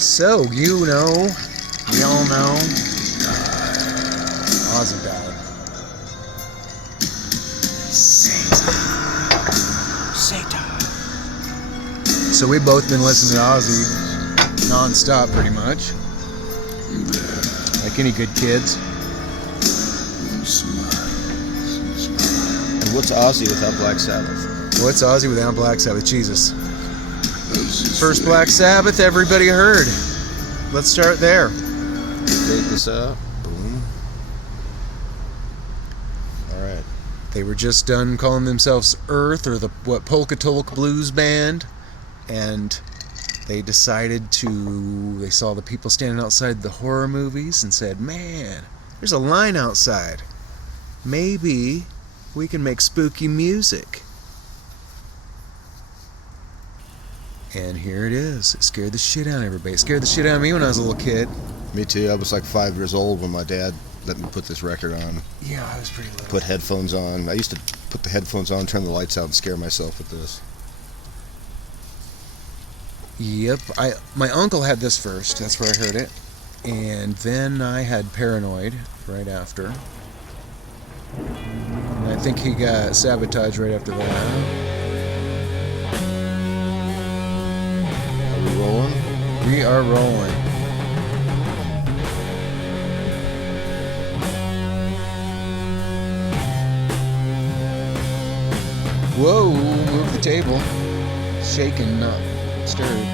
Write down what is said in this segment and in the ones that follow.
So, you know, we all know, Ozzy died. Satan. So we've both been listening to Ozzy non-stop pretty much. Like any good kids. And what's Ozzy without Black Sabbath? What's Ozzy without Black Sabbath? Jesus. First Black Sabbath everybody heard. Let's start there. Fade this out. Boom. Alright. They were just done calling themselves Earth, or the Polka Tolk Blues Band, and they decided they saw the people standing outside the horror movies and said, man, there's a line outside. Maybe we can make spooky music. And here it is. It scared the shit out of everybody. It scared the shit out of me when I was a little kid. Me too. I was like 5 years old when my dad let me put this record on. Yeah, I was pretty little. Put headphones on. I used to put the headphones on, turn the lights out, and scare myself with this. Yep. My uncle had this first. That's where I heard it. And then I had Paranoid right after. And I think he got Sabotage right after that. Are we rolling? We are rolling. Whoa, move the table. Shaken, not stirred.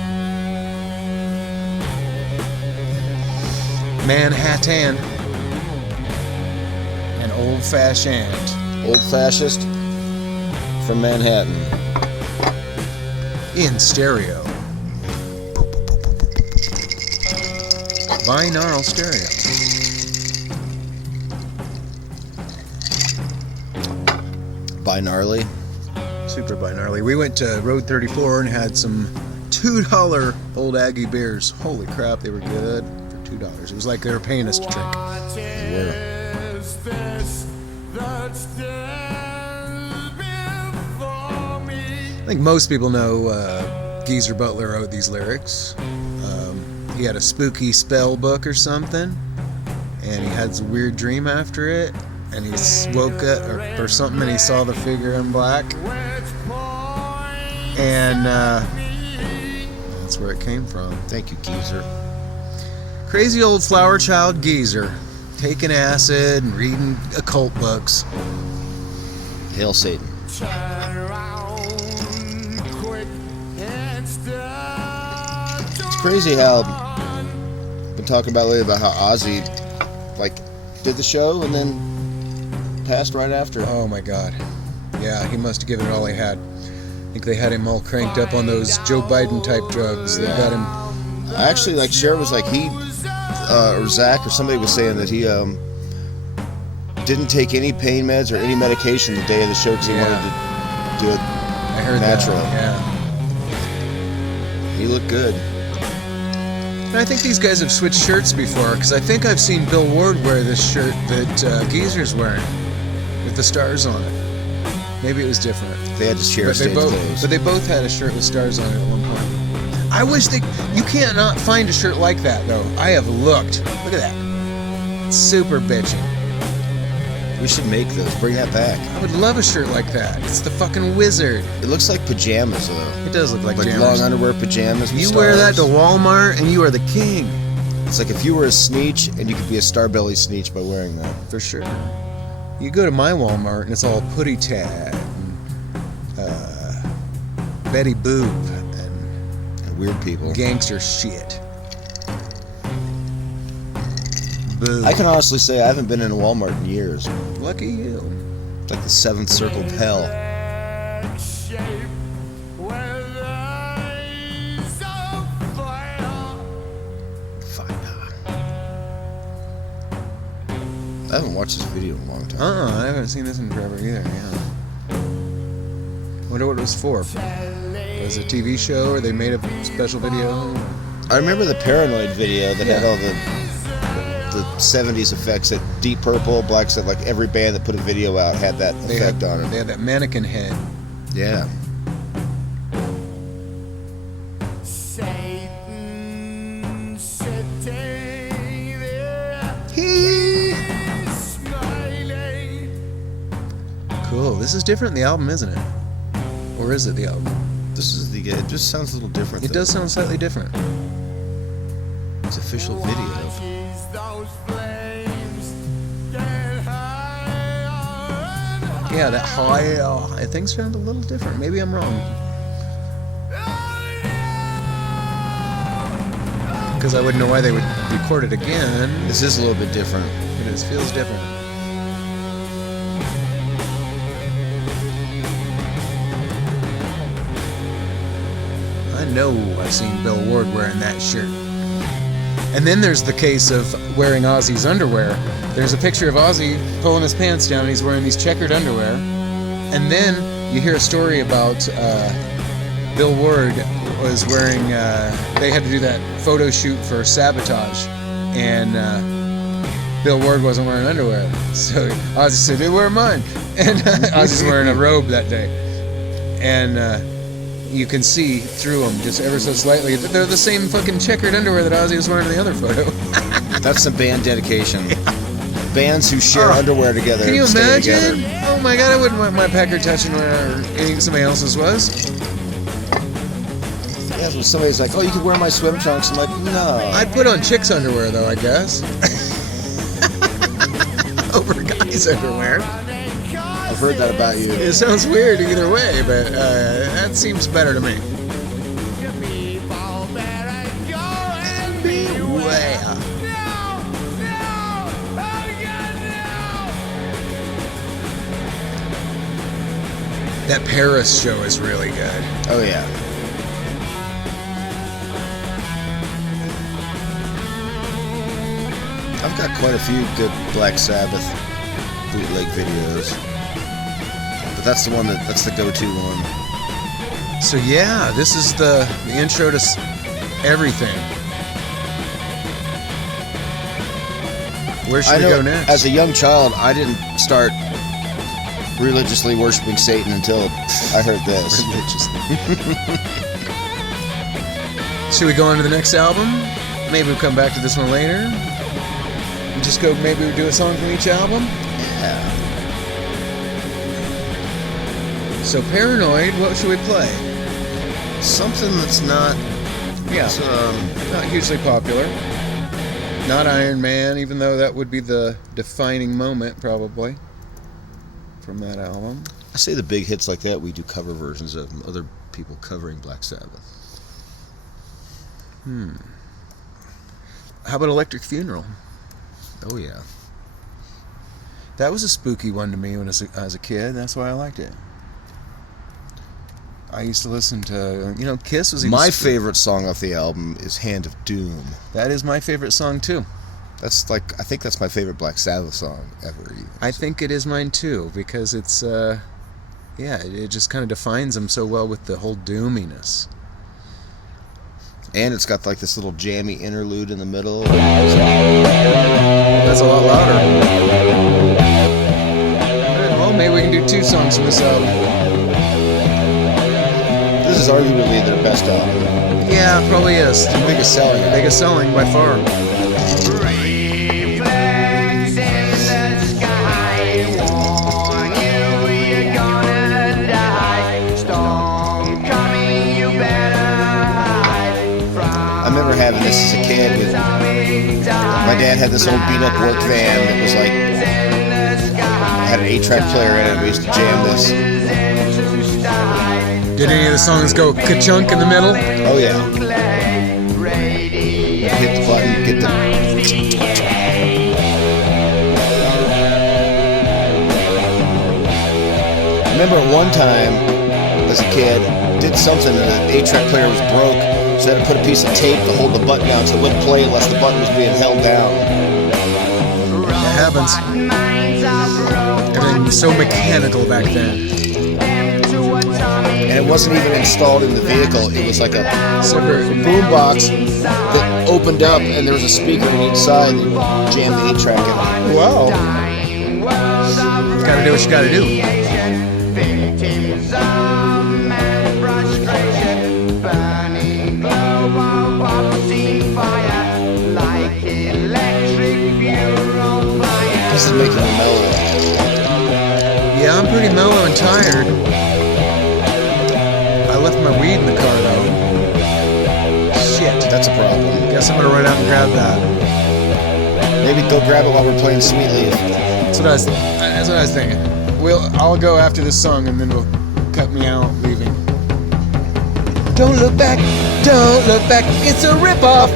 Manhattan. And old-fashioned. Old fascist from Manhattan. In stereo. Binaural stereo. Binarly. Super binarly. We went to Road 34 and had some $2 Old Aggie beers. Holy crap, they were good for $2. It was like they were paying us to drink. They were. I think most people know Geezer Butler wrote these lyrics. He had a spooky spell book or something, and he had some weird dream after it, and he woke up or something, and he saw the figure in black, and that's where it came from. Thank you, Geezer. Crazy old flower child Geezer, taking acid and reading occult books. Hail Satan. It's crazy how been talking about lately about how Ozzy did the show and then passed right after. Oh my God. Yeah, he must have given it all he had. I think they had him all cranked up on those Joe Biden type drugs. They got him. Actually, Cher was like or Zach or somebody was saying that he didn't take any pain meds or any medication the day of the show because he wanted to do it natural. He looked good. And I think these guys have switched shirts before, because I think I've seen Bill Ward wear this shirt that Geezer's wearing with the stars on it. Maybe it was different. They had to share stage days. But they both had a shirt with stars on it at one point. I wish you can't not find a shirt like that, though. I have looked. Look at that. It's super bitchin'. We should make those. Bring that back. I would love a shirt like that. It's the fucking Wizard. It looks like pajamas, though. It does look like pajamas. Long underwear pajamas with You stars. wear that to Walmart and you are the king. It's like if you were a Sneetch and you could be a Starbelly Sneetch by wearing that. For sure. You go to my Walmart and it's all Putty Tat and Betty Boop and weird people. Gangster shit. Boo. I can honestly say I haven't been in a Walmart in years. Lucky you. It's like the seventh circle of hell. I haven't watched this video in a long time. I haven't seen this in forever either, yeah. Wonder what it was for. Was it a TV show or they made a special video? I remember the Paranoid video that had all the 70s effects that Deep Purple, Black Sabbath, like every band that put a video out had that effect on it. They had that mannequin head. Yeah. this is different than the album, isn't it? Or is it the album? This is the. It just sounds a little different. It does sound slightly different. It's official video. Yeah, that high, things sound a little different. Maybe I'm wrong. Because I wouldn't know why they would record it again. This is a little bit different. It feels different. I know I've seen Bill Ward wearing that shirt. And then there's the case of wearing Ozzy's underwear. There's a picture of Ozzy pulling his pants down and he's wearing these checkered underwear. And then you hear a story about Bill Ward was wearing, they had to do that photo shoot for Sabotage. And Bill Ward wasn't wearing underwear. So Ozzy said, "Hey, wear mine." And Ozzy's wearing a robe that day. And you can see through them just ever so slightly. They're the same fucking checkered underwear that Ozzy was wearing in the other photo. That's some band dedication. Bands who share underwear together. Can you and stay imagine? together. Oh my god, I wouldn't want my Packer touching where anything somebody else's was. Yeah, so somebody's like, "Oh, you could wear my swim trunks." I'm like, no. I'd put on chicks' underwear though, I guess. Over guys' underwear. I've heard that about you. It sounds weird either way, but that seems better to me. Beware. That Paris show is really good. Oh yeah. I've got quite a few good Black Sabbath bootleg videos. But that's the one that's the go-to one. So yeah, this is the intro to everything. Where should we go next? As a young child, I didn't start religiously worshiping Satan until I heard this. Should we go on to the next album? Maybe we'll come back to this one later. Just go, maybe we do a song from each album? Yeah. So Paranoid, what should we play? Something that's not... Yeah, not hugely popular. Not Iron Man, even though that would be the defining moment, probably, from that album. I say the big hits like that, we do cover versions of them, other people covering Black Sabbath. How about Electric Funeral? Oh, yeah. That was a spooky one to me when as a kid. That's why I liked it. I used to listen to, Kiss was even My favorite song off the album is Hand of Doom. That is my favorite song, too. I think that's my favorite Black Sabbath song ever. Even. I think it is mine, too, because it's, it just kind of defines them so well with the whole doominess. And it's got like this little jammy interlude in the middle. That's a lot louder. Well, maybe we can do two songs from this album. This is arguably their best album. Yeah, it probably is. The biggest selling. Biggest selling by far. I remember having this as a kid. My dad had this old beat-up work van that was like had an 8-track player in it. We used to jam this. Did any of the songs go ka-chunk in the middle? Oh yeah. Hit the button, get the. I remember at one time, as a kid, did something and the 8-track player was broke. So I had to put a piece of tape to hold the button down so it wouldn't play unless the button was being held down. It happens. Everything was so mechanical back then. And it wasn't even installed in the vehicle. It was like a Separate boombox that opened up and there was a speaker on each side and jammed the 8-track in. Wow. You gotta do what you gotta do. This is making me mellow. Yeah, I'm pretty pretty mellow and tired. I left my weed in the car though. Shit. That's a problem. Guess I'm gonna run out and grab that. Maybe go grab it while we're playing Sweet Leaf. That's what I was thinking. I'll go after this song and then we'll cut me out leaving. Don't look back, it's a rip-off.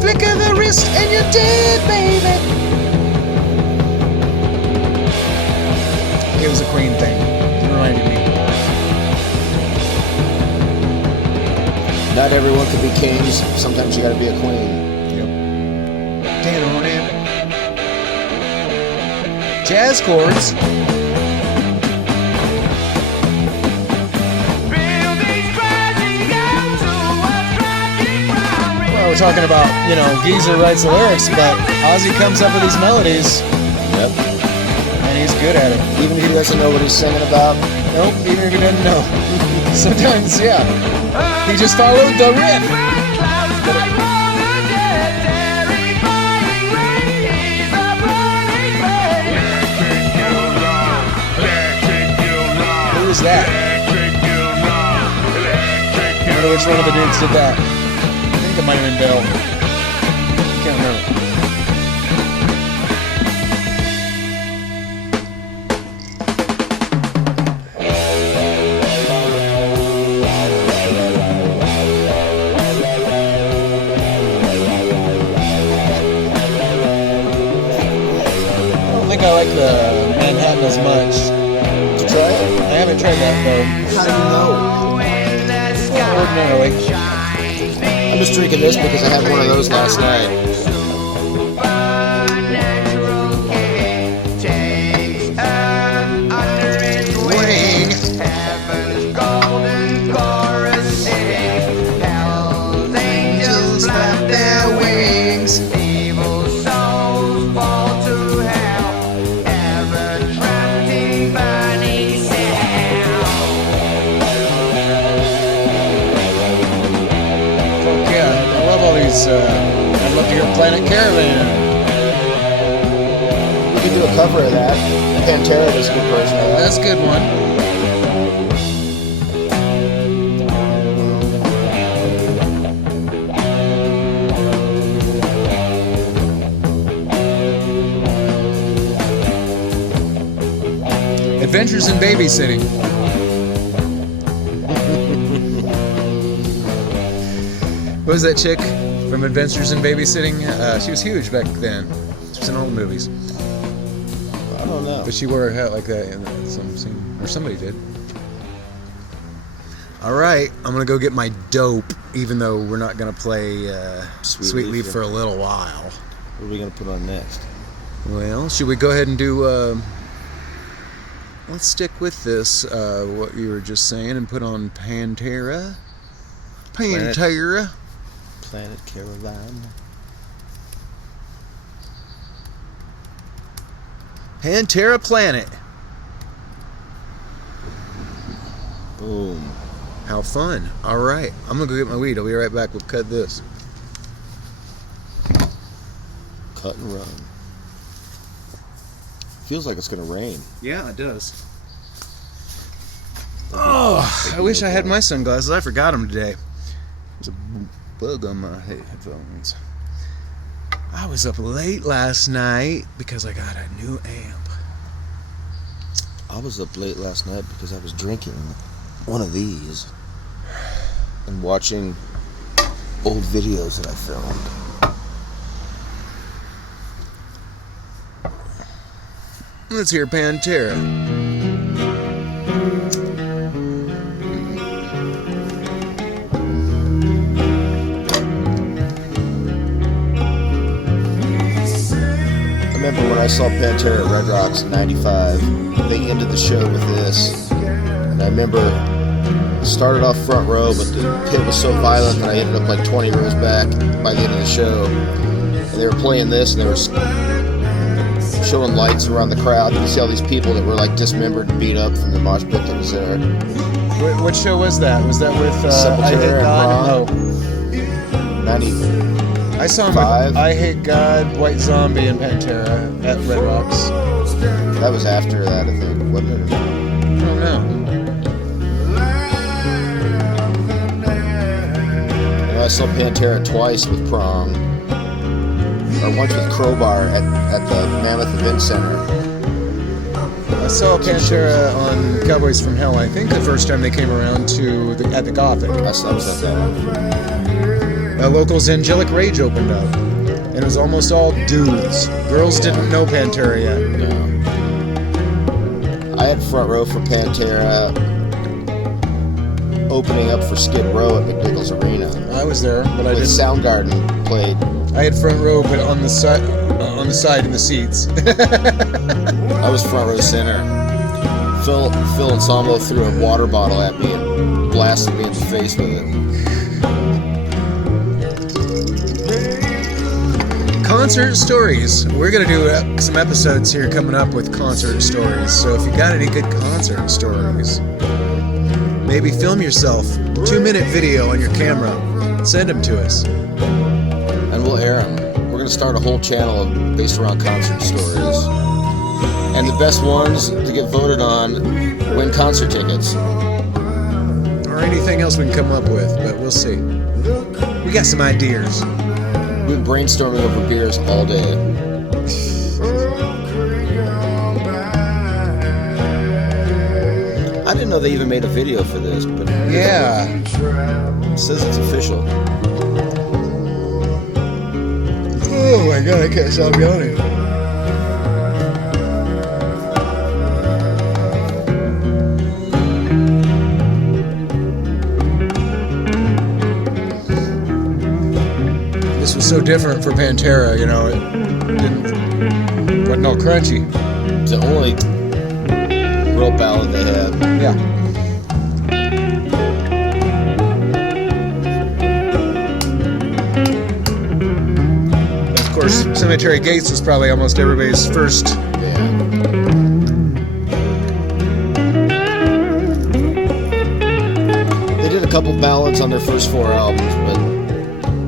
Flick of the wrist and you're dead, baby. It was a Queen thing. It reminded me. Not everyone can be kings. Sometimes you gotta be a queen. Yep. Jazz chords. Well, we're talking about, Geezer writes the lyrics, but Ozzy comes up with these melodies. Yep. And he's good at it. Even if he doesn't know what he's singing about. Nope, even if he doesn't know. Sometimes, yeah. He just followed the riff. Who was that? I wonder which one of the dudes did that. I think it might have been Bill. Can't remember. I like the Manhattan as much. Did you try it? I haven't tried that though. How do you know? Ordinarily. I'm just drinking this because I had one of those last night. Wing. Angels flap their wings. I'd love to hear Planet Caravan. We could do a cover of that. Pantera does a good version of that. That's a good one. Adventures in Babysitting. What was that chick from Adventures in Babysitting? She was huge back then. She was in all the movies. I don't know. But she wore a hat like that in some scene. Or somebody did. Alright, I'm going to go get my dope, even though we're not going to play Sweet Leaf for a little while. What are we going to put on next? Well, should we go ahead and do... let's stick with this, what you were just saying, and put on Pantera. Pantera. Planet Caravan. Pantera Planet. Boom. How fun. Alright, I'm gonna go get my weed. I'll be right back. We'll cut this. Cut and run. Feels like it's gonna rain. Yeah, it does. Oh, I wish I had my sunglasses. I forgot them today. There's a bug on my headphones. I was up late last night because I got a new amp. I was up late last night because I was drinking one of these and watching old videos that I filmed. Let's hear Pantera. I remember when I saw Pantera at Red Rocks in '95, they ended the show with this. And I remember it started off front row, but the pit was so violent that I ended up like 20 rows back by the end of the show. And they were playing this, and they were showing lights around the crowd. You could see all these people that were like dismembered and beat up from the mosh pit that was there. What show was that? Was that with Sepultura I Hit and God? Prom. Oh. 90, I saw him 5. with I Hate God, White Zombie, and Pantera at Red Rocks. That was after that, I think. Wasn't it? I don't know. I saw Pantera twice with Prong, or once with Crowbar at the Mammoth Event Center. I saw Pantera on Cowboys from Hell. I think the first time they came around at the Gothic. I was at that one. Local's Angelic Rage opened up, and it was almost all dudes. Girls didn't know Pantera yet. No. I had front row for Pantera opening up for Skid Row at McNichols Arena. I was there, but I didn't. Soundgarden played. I had front row, but on the side in the seats. I was front row center. Phil Anselmo threw a water bottle at me and blasted me in the face with it. Concert stories. We're gonna do some episodes here coming up with concert stories. So if you got any good concert stories, maybe film yourself, 2-minute video on your camera, send them to us, and we'll air them. We're gonna start a whole channel based around concert stories, and the best ones to get voted on win concert tickets, or anything else we can come up with. But we'll see. We got some ideas. We've been brainstorming over beers all day. I didn't know they even made a video for this, but yeah, it says it's official. Oh my god, I can't stop yawning. This was so different for Pantera, you know, it wasn't all crunchy. It's the only real ballad they had. Yeah. Of course, Cemetery Gates was probably almost everybody's first. Yeah. They did a couple ballads on their first 4 albums, but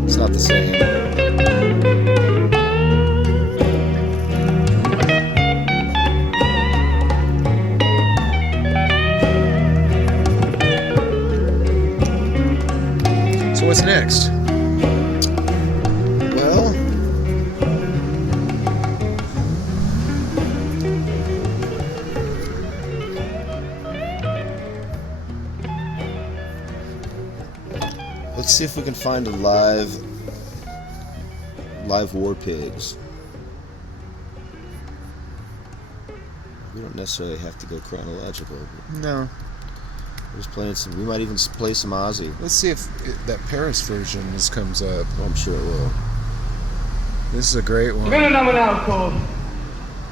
it's not the same. So what's next? Well, let's see if we can find a live War Pigs. We don't necessarily have to go chronological. No. We're just playing some. We might even play some Ozzy. Let's see if that Paris version comes up. Well, I'm sure it will. This is a great one. Called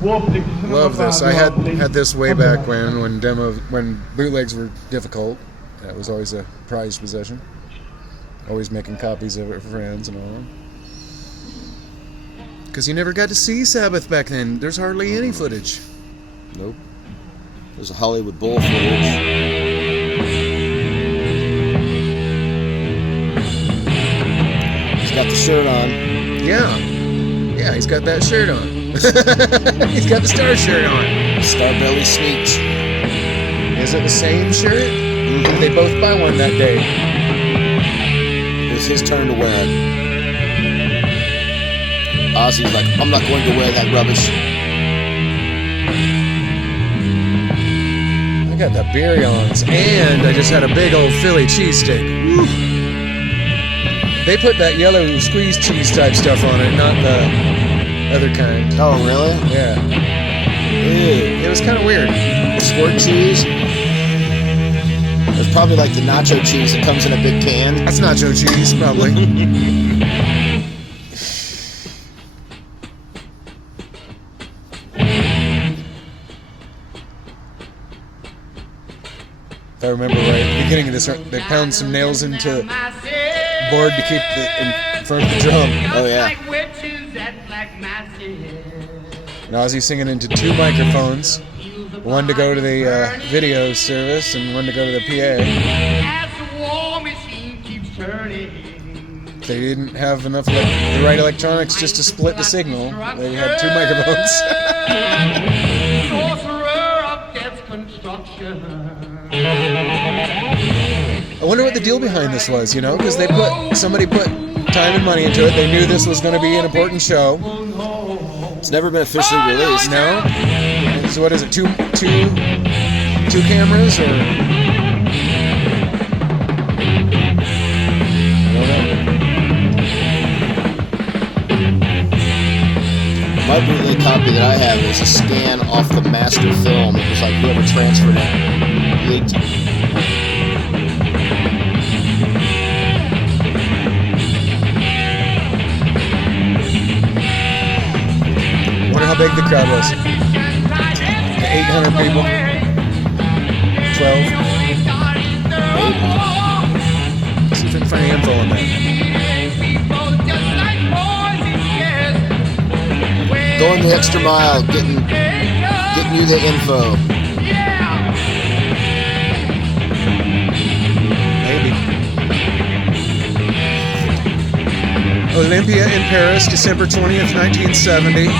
War Pigs. Love this. I had this way back when bootlegs were difficult. That was always a prized possession. Always making copies of it for friends and all. Because you never got to see Sabbath back then. There's hardly any footage. Nope. There's a Hollywood Bowl footage. He's got the shirt on. Yeah. Yeah, he's got that shirt on. He's got the Star shirt on. Starbelly Sneech. Is it the same shirt? Mm-hmm. They both buy one that day. It was his turn to wear it. Ozzy's like, I'm not going to wear that rubbish. I got the Bryans, and I just had a big old Philly cheesesteak. They put that yellow squeeze cheese type stuff on it, not the other kind. Oh, really? Yeah. Ew. It was kind of weird. The squirt cheese? There's probably like the nacho cheese that comes in a big can. That's nacho cheese, probably. If I remember right, at the beginning of this, they pound some nails into the board to keep it in front of the drum. Oh, yeah. And Ozzy singing into 2 microphones, one to go to the video service and one to go to the PA. they didn't have enough the right electronics just to split the signal. They had 2 microphones. I wonder what the deal behind this was, you know, because somebody put time and money into it. They knew this was going to be an important show. It's never been officially released. No. So what is it? Two cameras or? My bootleg copy that I have is a scan off the master film. It was like whoever transferred it leaked. Wonder how big the crowd was. 800 people. 12. Maybe. See if I can find any info on that. Going the extra mile, getting you the info. Maybe. Olympia in Paris, December 20th, 1970.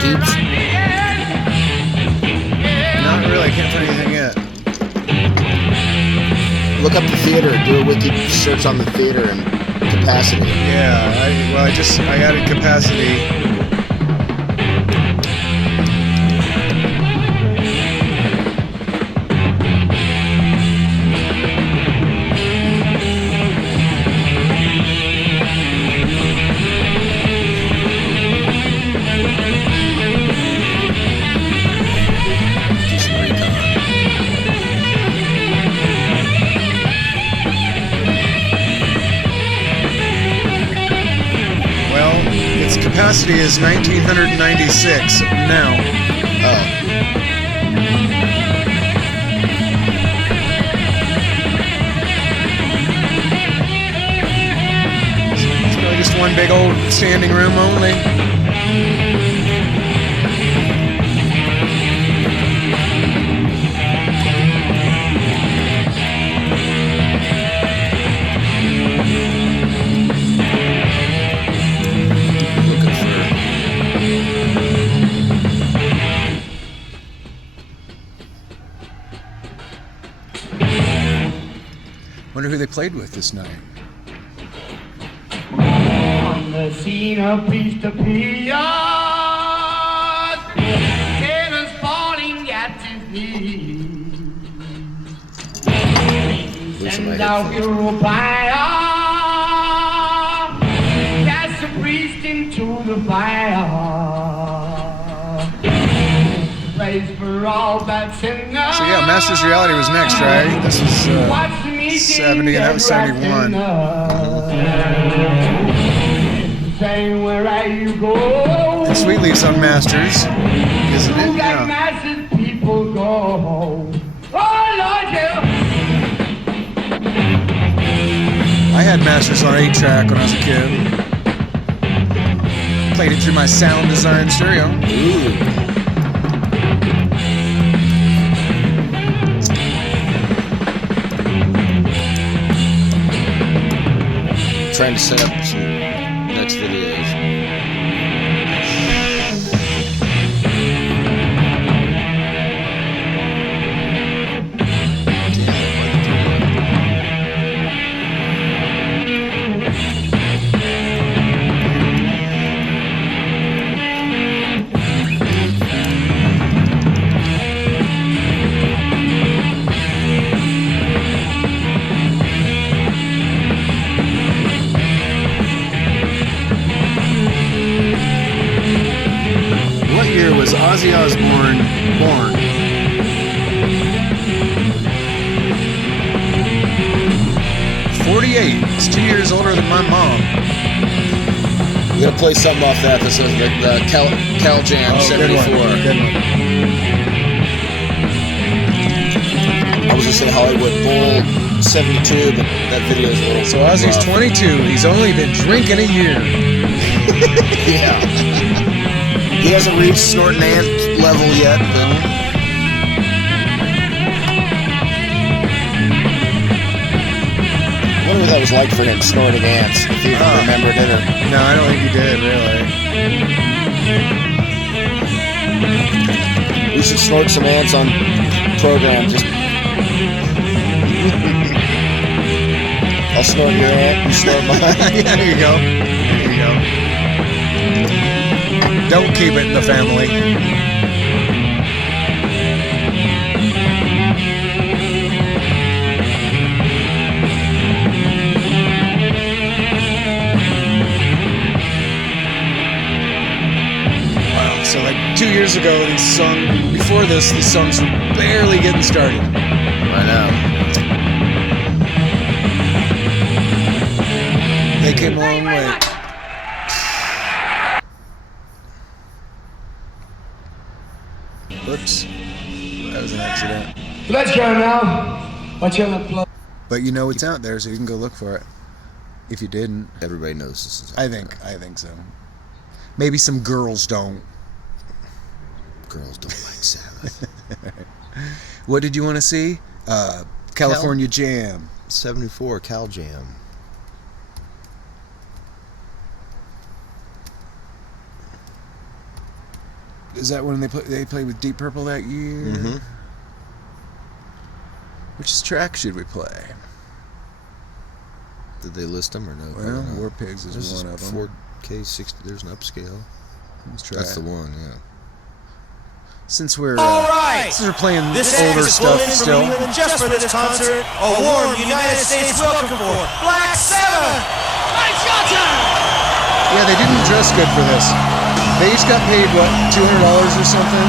Deeps. Not really, I can't find anything yet. Look up the theater, do a wiki search on the theater and capacity. Yeah, I added capacity. Capacity is 1996 now. Oh. It's really just one big old standing room only. Wonder who they played with this night. On the scene of peace to Piat, Taylor's falling at his knees. Send out your fire, cast the priest into the fire. Place for all that sinners. So yeah, Masters Reality was next, right? This was 70 and that was 71. And Sweet Leaf's on Masters, isn't it? Yeah. I had Masters on 8-track when I was a kid. Played it through my sound design stereo. Ooh. Trying to set up some next videos. Was Ozzy Osbourne born? '48. He's 2 years older than my mom. We're gonna play something off that. This is the Cal Jam 74. Good one. I was just in Hollywood Bowl 72, but that video's a little. So Ozzy's rough. 22. He's only been drinking a year. Yeah. He hasn't reached snorting ant level yet, but. I wonder what that was like for him, snorting ants. If he even remembered it or. No, I don't think he did, really. We should snort some ants on program. Just. I'll snort your ant, you snort mine. Yeah, there you go. There you go. Don't keep it in the family. Wow. So like 2 years ago, before this, these songs were barely getting started. I know. They came a long way. Whoops. That was an accident. Let's go now. Watch out the plug. But you know it's out there, so you can go look for it. If you didn't. Everybody knows this is. I think so. Maybe some girls don't. Girls don't like Sabbath. What did you want to see? California Jam. 74 Cal Jam. Is that when they played with Deep Purple that year? Mm-hmm. Which track should we play? Did they list them or no? Well, War Pigs is There's one of them. 4K60. There's an upscale. Let's try That's it. the one. Yeah. Since we're right. since we're playing This older is stuff from still. you, and just for this concert, a warm United States welcome for Black Sabbath. Yeah, they didn't dress good for this. They each got paid what, $200 or something.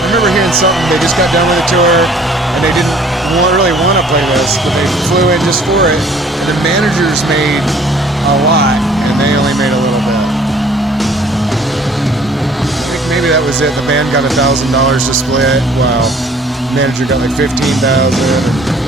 I remember hearing something. They just got done with a tour and they didn't really want to play this, but they flew in just for it. And the managers made a lot, and they only made a little bit. I think maybe that was it. The band got $1,000 to split, while the manager got like $15,000.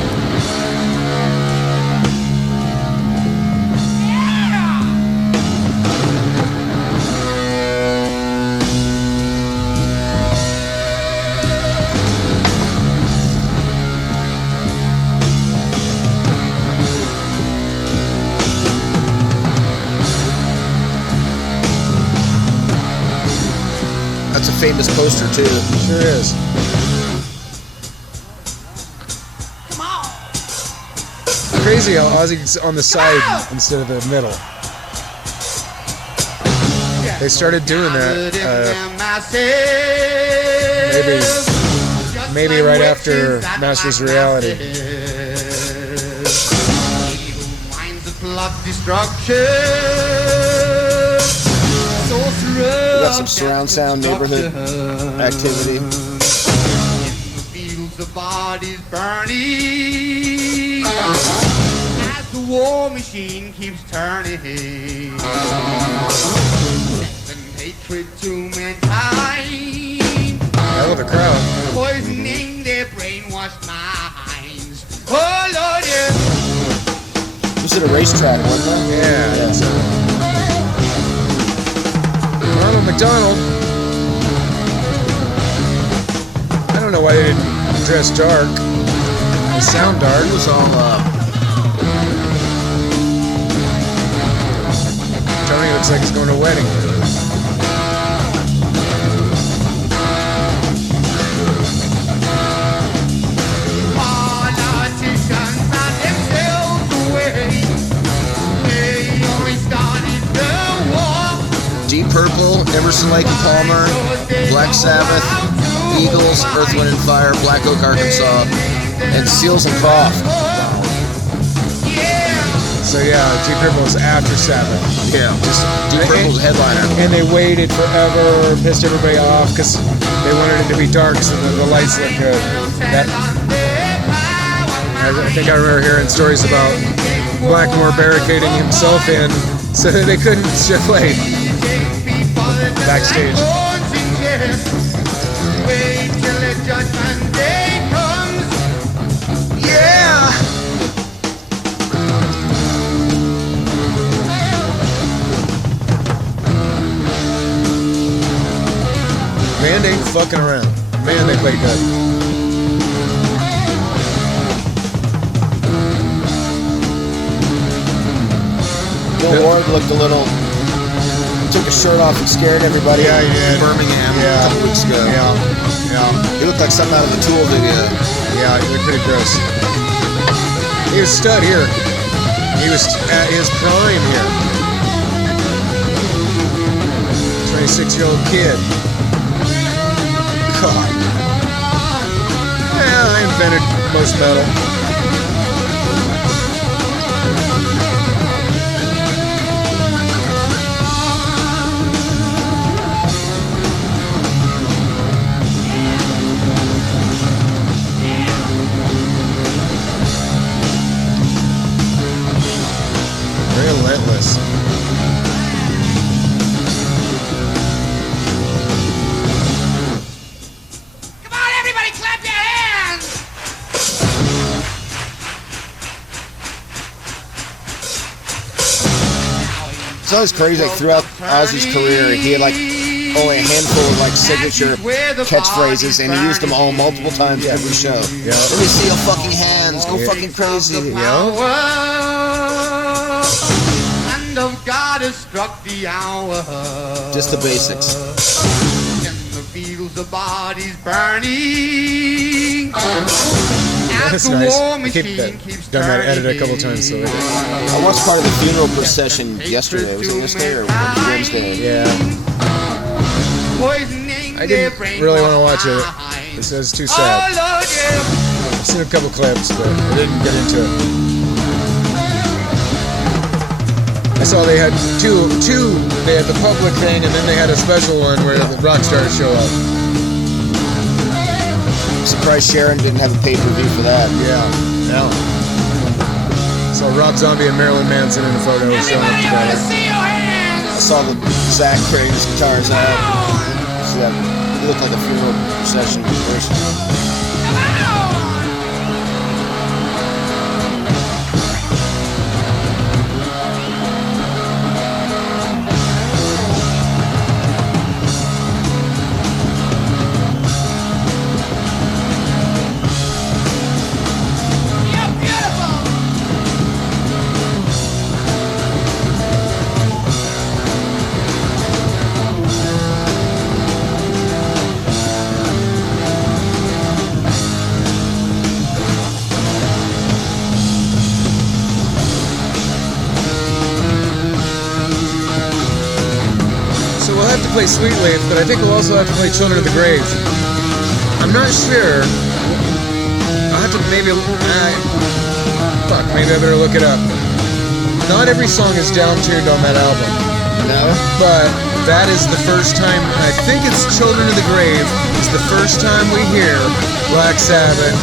That's a famous poster too. Sure is. Crazy how Ozzy's on the side instead of the middle. They started doing that maybe right after Masters of Reality. We got some surround sound neighborhood activity. The body's burning as the war machine keeps turning. And hatred to mankind, Hell of a crowd. poisoning their brainwashed minds. Oh Lord, yeah. It was at a racetrack, wasn't it? Yeah, that's Ronald McDonald. I don't know why they didn't dress dark. They sound dark. It was all Tony looks like he's going to a wedding. Politicians found themselves away. They only started the war. Deep Purple, Emerson, Lake and Palmer, Black Sabbath, Eagles, Earth, Wind and Fire, Black Oak, Arkansas, and Seals and Croft. So yeah, Deep Purple was after Sabbath. Yeah, Deep Purple's headliner. And they waited forever, pissed everybody off because they wanted it to be dark so the lights look good. I think I remember hearing stories about Blackmore barricading himself in so that they couldn't play backstage. Wait till the judgment day comes. fucking around. Man, they played good. Bill Ward looked a little. Took his shirt off and scared everybody. Yeah, he did. In Birmingham a couple weeks ago. Yeah. He looked like something out of the Tool video. Yeah, he looked pretty gross. He was stud here. He was at his prime here. 26-year-old kid. God. Yeah, I invented most metal. Relentless. Come on, everybody, clap your hands! It's always crazy. Like throughout Ozzy's career, he had like only a handful of like signature catchphrases, and he used them all multiple times every show. Yeah. Let me see your fucking hands. Go fucking crazy. Hand of God has struck the hour. Just the basics. In the fields, the bodies burning. That's As the nice. war I keep machine that, keeps done that edit a couple turning. times, so I watched part of the funeral procession yesterday. Was it yesterday or Wednesday? yeah. Poisoning I didn't really want to watch it. It says too sad. Oh, Lord, yeah. I've seen a couple clips, but I didn't get into it. I saw they had two. They had the public thing, and then they had a special one where the rock stars show up. I'm surprised Sharon didn't have a pay-per-view for that. Yeah. Saw Rob Zombie and Marilyn Manson in a photo showing up Anybody want to together. see your hands? I saw the Zach Crane's guitars out. So that it looked like a funeral procession in person. Come on! You're beautiful! So we'll have to play Sweet Leaf, but I think we'll also have to play Children of the Grave. I'm not sure. I'll have to maybe. Maybe I better look it up. Not every song is down-tuned on that album, No? but that is the first time. I think it's Children of the Grave. It's the first time we hear Black Sabbath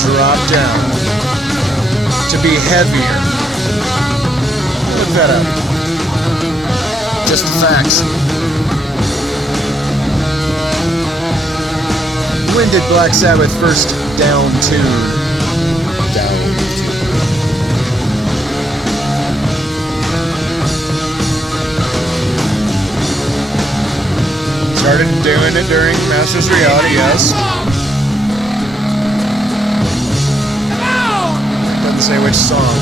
drop down to be heavier. Look that up. Just the facts. When did Black Sabbath first down-tune? Started doing it during Masters of Reality, yes. Come on! Doesn't say which song.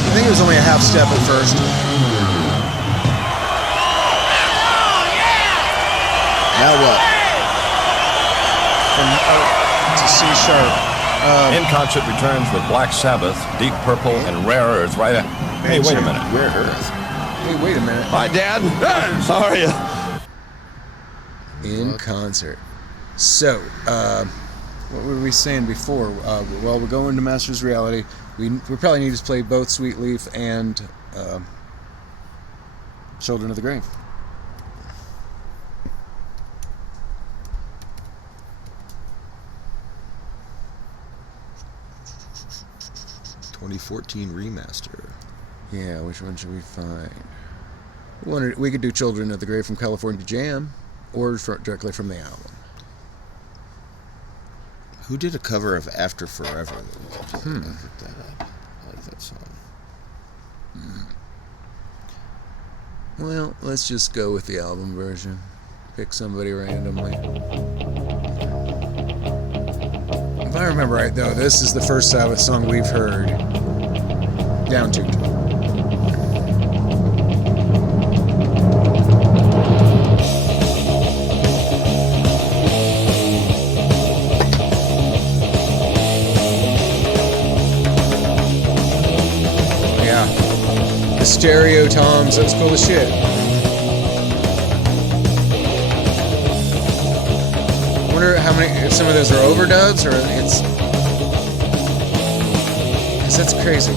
I think it was only a half step at first. Now what? From to C sharp. In Concert returns with Black Sabbath, Deep Purple, and Rare Earth right at... Hey, wait a minute. Rare Earth. Hey, wait a minute. Hi, Dad. How are you? In concert. So, what were we saying before? Well, we're going to Masters Reality. We probably need to play both Sweet Leaf and Children of the Grave. '14 remaster. Yeah, which one should we find? We could do Children of the Grave from California Jam, or directly from the album. Who did a cover of After Forever? I looked that up. I like that song. Well, let's just go with the album version. Pick somebody randomly. If I remember right, though, this is the first Sabbath song we've heard. Down tuned. Yeah. The stereo toms, that's cool as shit. I wonder how many, if some of those are overdubs or it's. Because that's crazy.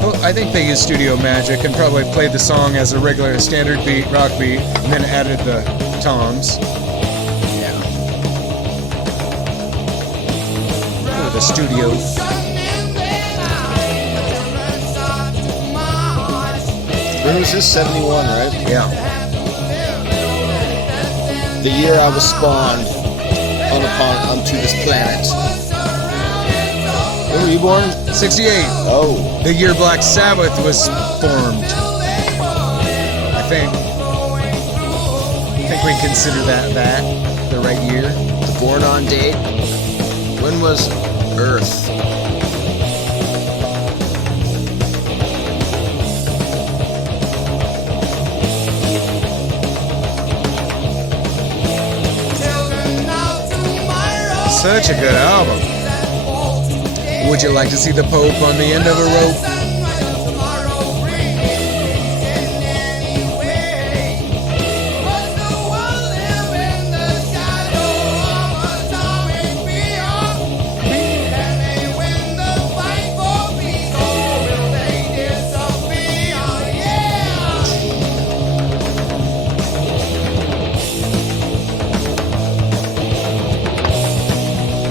Well, I think they used Studio Magic and probably played the song as a regular standard beat, rock beat, and then added the toms. Yeah. Oh, the studio. When was this? 71, right? Yeah. The year I was spawned onto this planet. When were you born? 68. Oh. The year Black Sabbath was formed. I think we consider that the right year. The born on date? When was Earth? Such a good album. Would you like to see the Pope on the end of a rope?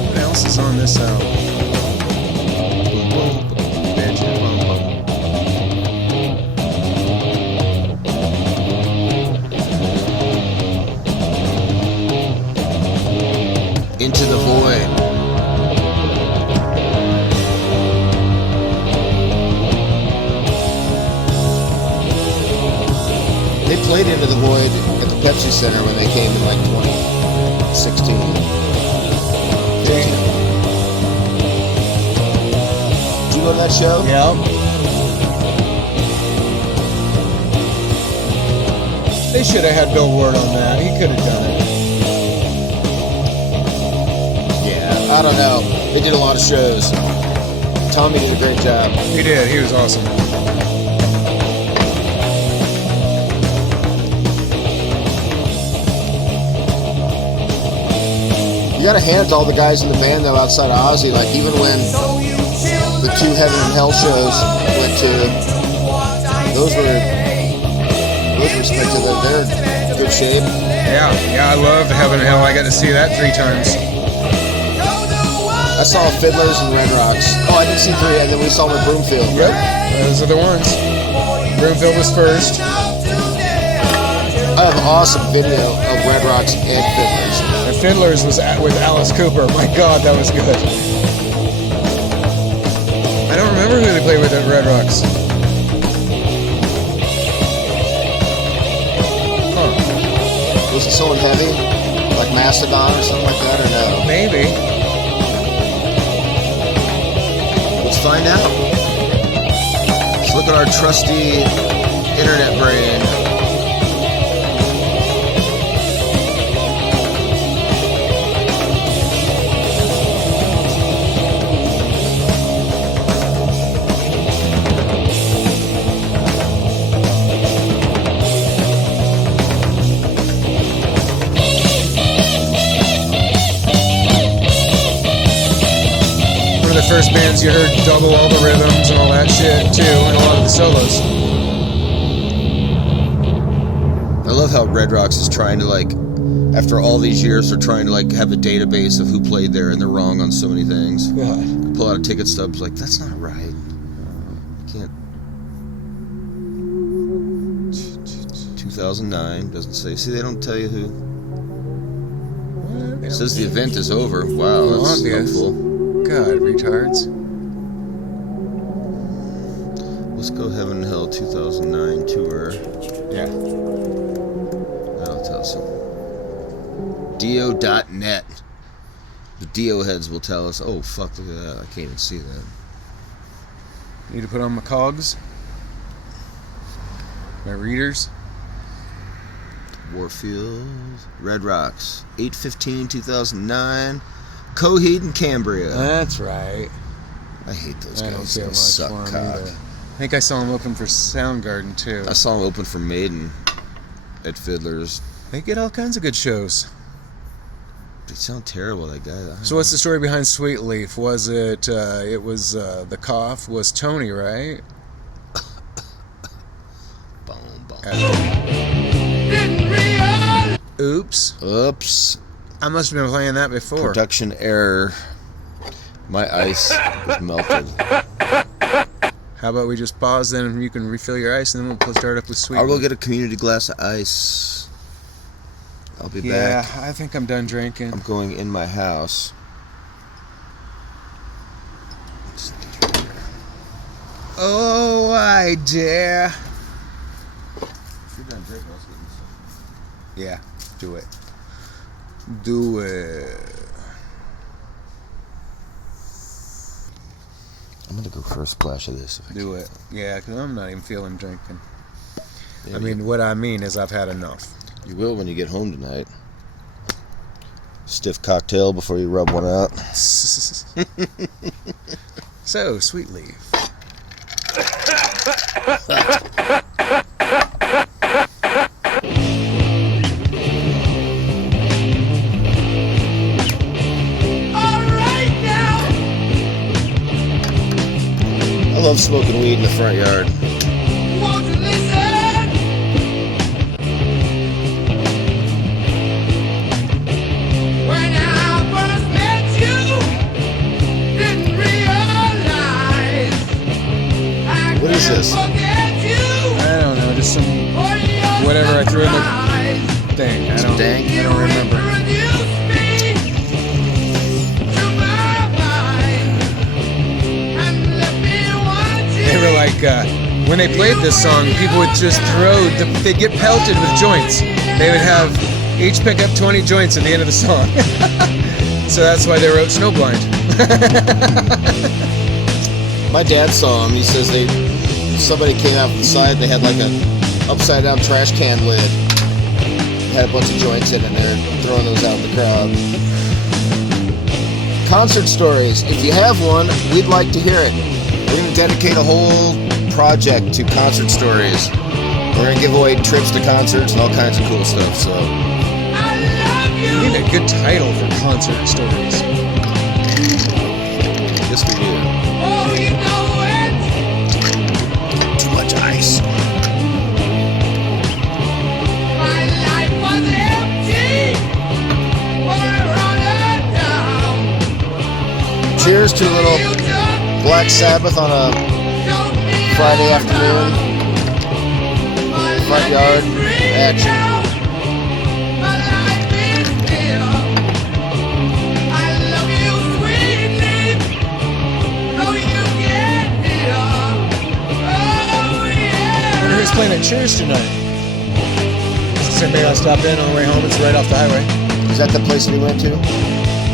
What else is on this album? Bitchin. Into the Void. They played Into the Void at the Pepsi Center when they came in like 2016. Did you go to that show? Yeah. They should have had Bill Ward on that. He could have done it. Yeah, I don't know. They did a lot of shows. Tommy did a great job. He did. He was awesome. You gotta hand it to all the guys in the band though outside of Ozzy. Like even when the 2 Heaven and Hell shows went to, those were respected. They're in good shape. Yeah, I loved Heaven and Hell. I got to see that 3 times. I saw Fiddlers and Red Rocks. Oh, I did see 3, and then we saw them at Broomfield. Yep, those are the ones. Broomfield was first. I have an awesome video of Red Rocks and Fiddlers. And Fiddlers was with Alice Cooper. My God, that was good. I don't remember who they played with at Red Rocks. Huh. Was it someone heavy? Like Mastodon or something like that, or no? Maybe. Let's find out. Let's look at our trusty internet brain. One of the first bands you heard double all the rhythms and all that shit too, and a lot of the solos. I love how Red Rocks is trying to, like, after all these years, they're trying to, like, have a database of who played there, and they're wrong on so many things. God. Pull out a ticket stubs, like, that's not right. You can't. 2009 doesn't say. See, they don't tell you who. It says the event is over. Wow, that's Obvious. helpful. God, retards. Let's go Heaven and Hell 2009 tour. Yeah. That'll tell us. Dio.net. The Dio heads will tell us. Oh, fuck, look at that. I can't even see that. Need to put on my cogs. My readers. Warfield. Red Rocks. 8/15/2009. Coheed and Cambria. That's right. I hate those I don't guys. care They much suck for 'em cock. either. I think I saw him open for Soundgarden too. I saw him open for Maiden at Fiddler's. They get all kinds of good shows. They sound terrible, that guy. So what's the story behind Sweet Leaf? Was it, the cough was Tony, right? Boom, boom. Oops. Oops. I must have been playing that before. Production error. My ice is melted. How about we just pause then and you can refill your ice and then we'll start up with Sweet I'll go Leaf. get a community glass of ice. I'll be Yeah, back. I think I'm done drinking. I'm going in my house. Oh, I dare. If you're done drinking, let's get some. Yeah, do it. Do it. I'm gonna go for a splash of this. If I Do it. Yeah, because I'm not even feeling drinking. can. I mean, what I mean is I've had enough. You will when you get home tonight. Stiff cocktail before you rub one out. So, Sweet Leaf. I love smoking weed in the front yard. What is this? I don't know, just some whatever I threw in the thing. I don't remember. They were like, when they played this song, people would just they'd get pelted with joints. They would have each pick up 20 joints at the end of the song. So that's why they wrote Snowblind. My dad saw him. He says somebody came out from the side. They had like a upside down trash can lid. Had a bunch of joints in it, and they're throwing those out in the crowd. Concert stories. If you have one, we'd like to hear it. We're going to dedicate a whole project to concert stories. We're going to give away trips to concerts and all kinds of cool stuff. So We need a good title for concert stories. yes, we do. Too much ice. Cheers to a little Black Sabbath on a Friday afternoon. Front yard action. I wonder who's playing at Cheers tonight. So maybe I'll stop in on the way home. It's right off the highway. Is that the place we went to?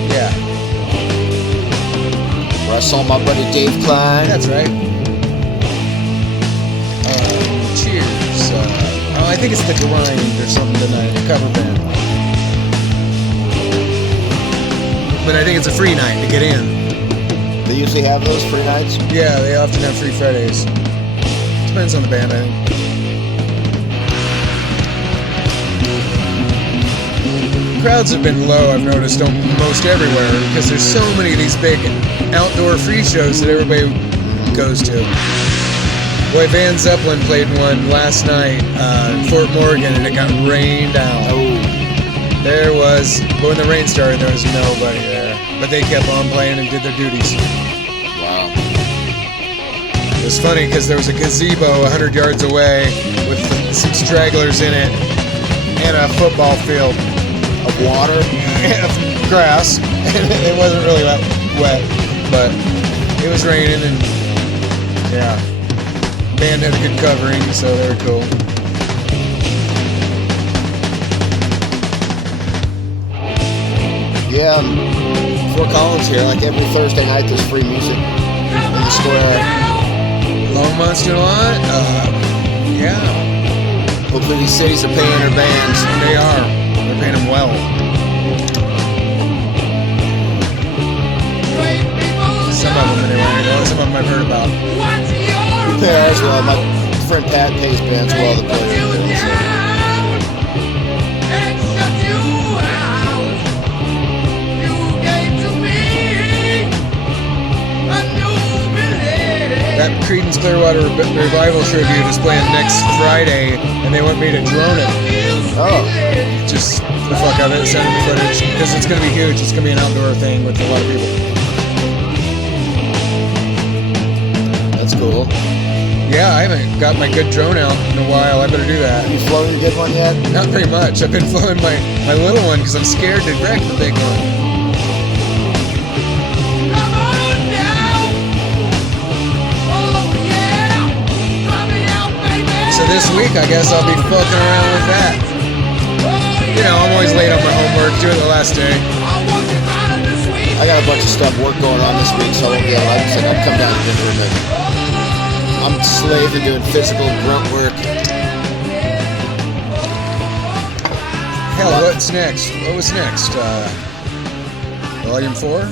Yeah, Where I saw my buddy Dave Klein. that's right. Cheers. I think it's the Grind or something tonight, a cover band. But I think it's a free night to get in. They usually have those free nights. Yeah, they often have free Fridays. Depends on the band, I think. Crowds have been low, I've noticed, almost everywhere, because there's so many of these big outdoor free shows that everybody goes to. Boy, Van Zeppelin played one last night in Fort Morgan, and it got rained out. When the rain started, there was nobody there. But they kept on playing and did their duties. Wow. It was funny because there was a gazebo 100 yards away with some stragglers in it and a football field Of water. of grass. And it wasn't really that wet, but it was raining and yeah. band had a good covering, so they were cool. Yeah, Fort Collins here. Like every Thursday night, there's free music in the square. Longmont's doing a lot? Yeah. Hopefully these cities are paying their bands. They are. They're paying them well. Some of them anyway. Some of them I've heard about. We pay ours well. My friend Pat pays bands well to play with them. That Creedence Clearwater Revival tribute is playing next Friday, and they want me to drone it. Oh. Just the fuck of it, send them the footage, because it's going to be huge. It's going to be an outdoor thing with a lot of people. That's cool. Yeah, I haven't got my good drone out in a while. I better do that. Have you flown a good one yet? Not very much. I've been flying my little one because I'm scared to wreck the big one. So this week, I guess I'll be fucking around with that. You know, I'm always late on my homework, do it the last day. I got a bunch of stuff, work going on this week, so I won't be able to, like I said, I'll come down to Denver, but I'm slaving doing physical grunt work. Hell, what's next? What was next? Volume 4?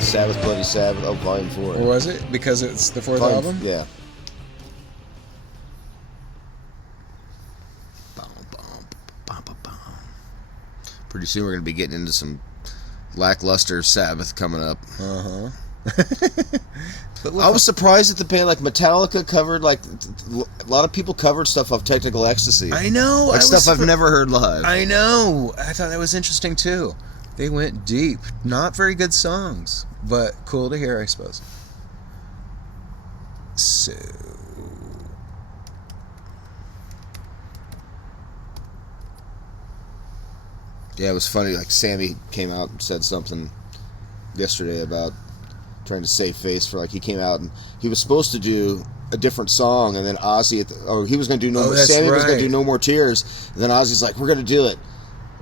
Sabbath, Bloody Sabbath, oh, Volume 4. Or was it? Because it's the fourth Volume, album? Yeah. Pretty soon we're going to be getting into some lackluster Sabbath coming up. Uh-huh. I was surprised that the band, like Metallica, covered, like, a lot of people covered stuff off Technical Ecstasy. I know. Like stuff I've never heard live. I know. I thought that was interesting, too. They went deep. Not very good songs, but cool to hear, I suppose. So... Yeah, it was funny. Like Sammy came out and said something yesterday about trying to save face for, like, he came out and he was supposed to do a different song, and then Ozzy he was going to do no more. Sammy was going to do No More Tears. And then Ozzy's like, we're going to do it.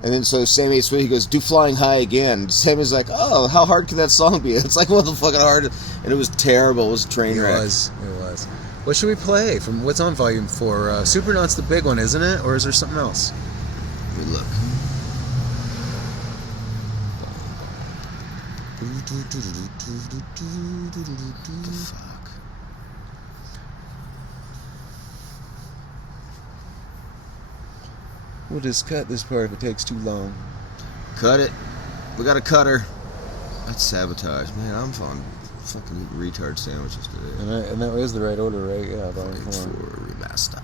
And then so Sammy, he goes, do Flying High again. Sammy's like, oh, how hard can that song be? It's like, what the fucking hard? And it was terrible. It was a train wreck. It was. What should we play from what's on Volume 4? Supernaut's the big one, isn't it? Or is there something else? Let me look. The fuck? We'll just cut this part if it takes too long. Cut it. We got a cutter. That's sabotage. Man, I'm on fucking retard sandwiches today. And that was the right order, right? Yeah, Volume 4. Remaster.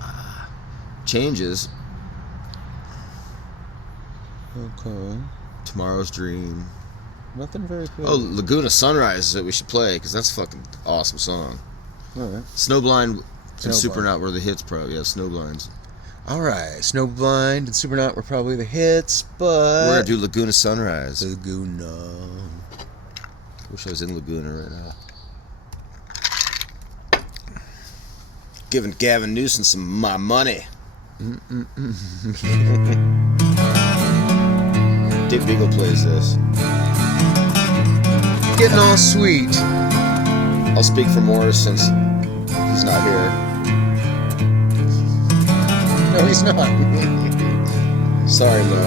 Changes. Okay. Tomorrow's Dream. Nothing very good. Oh, Laguna Sunrise is that we should play, because that's a fucking awesome song. Alright. Snowblind and Snowblind. Supernaut were the hits, probably. Yeah, Snowblinds. Alright, Snowblind and Supernaut were probably the hits, but... We're going to do Laguna Sunrise. Laguna. Wish I was in Laguna right now. Giving Gavin Newsom some of my money. Dick Beagle plays this. Getting all sweet. I'll speak for Morris since he's not here. No, he's not. Sorry, Mo.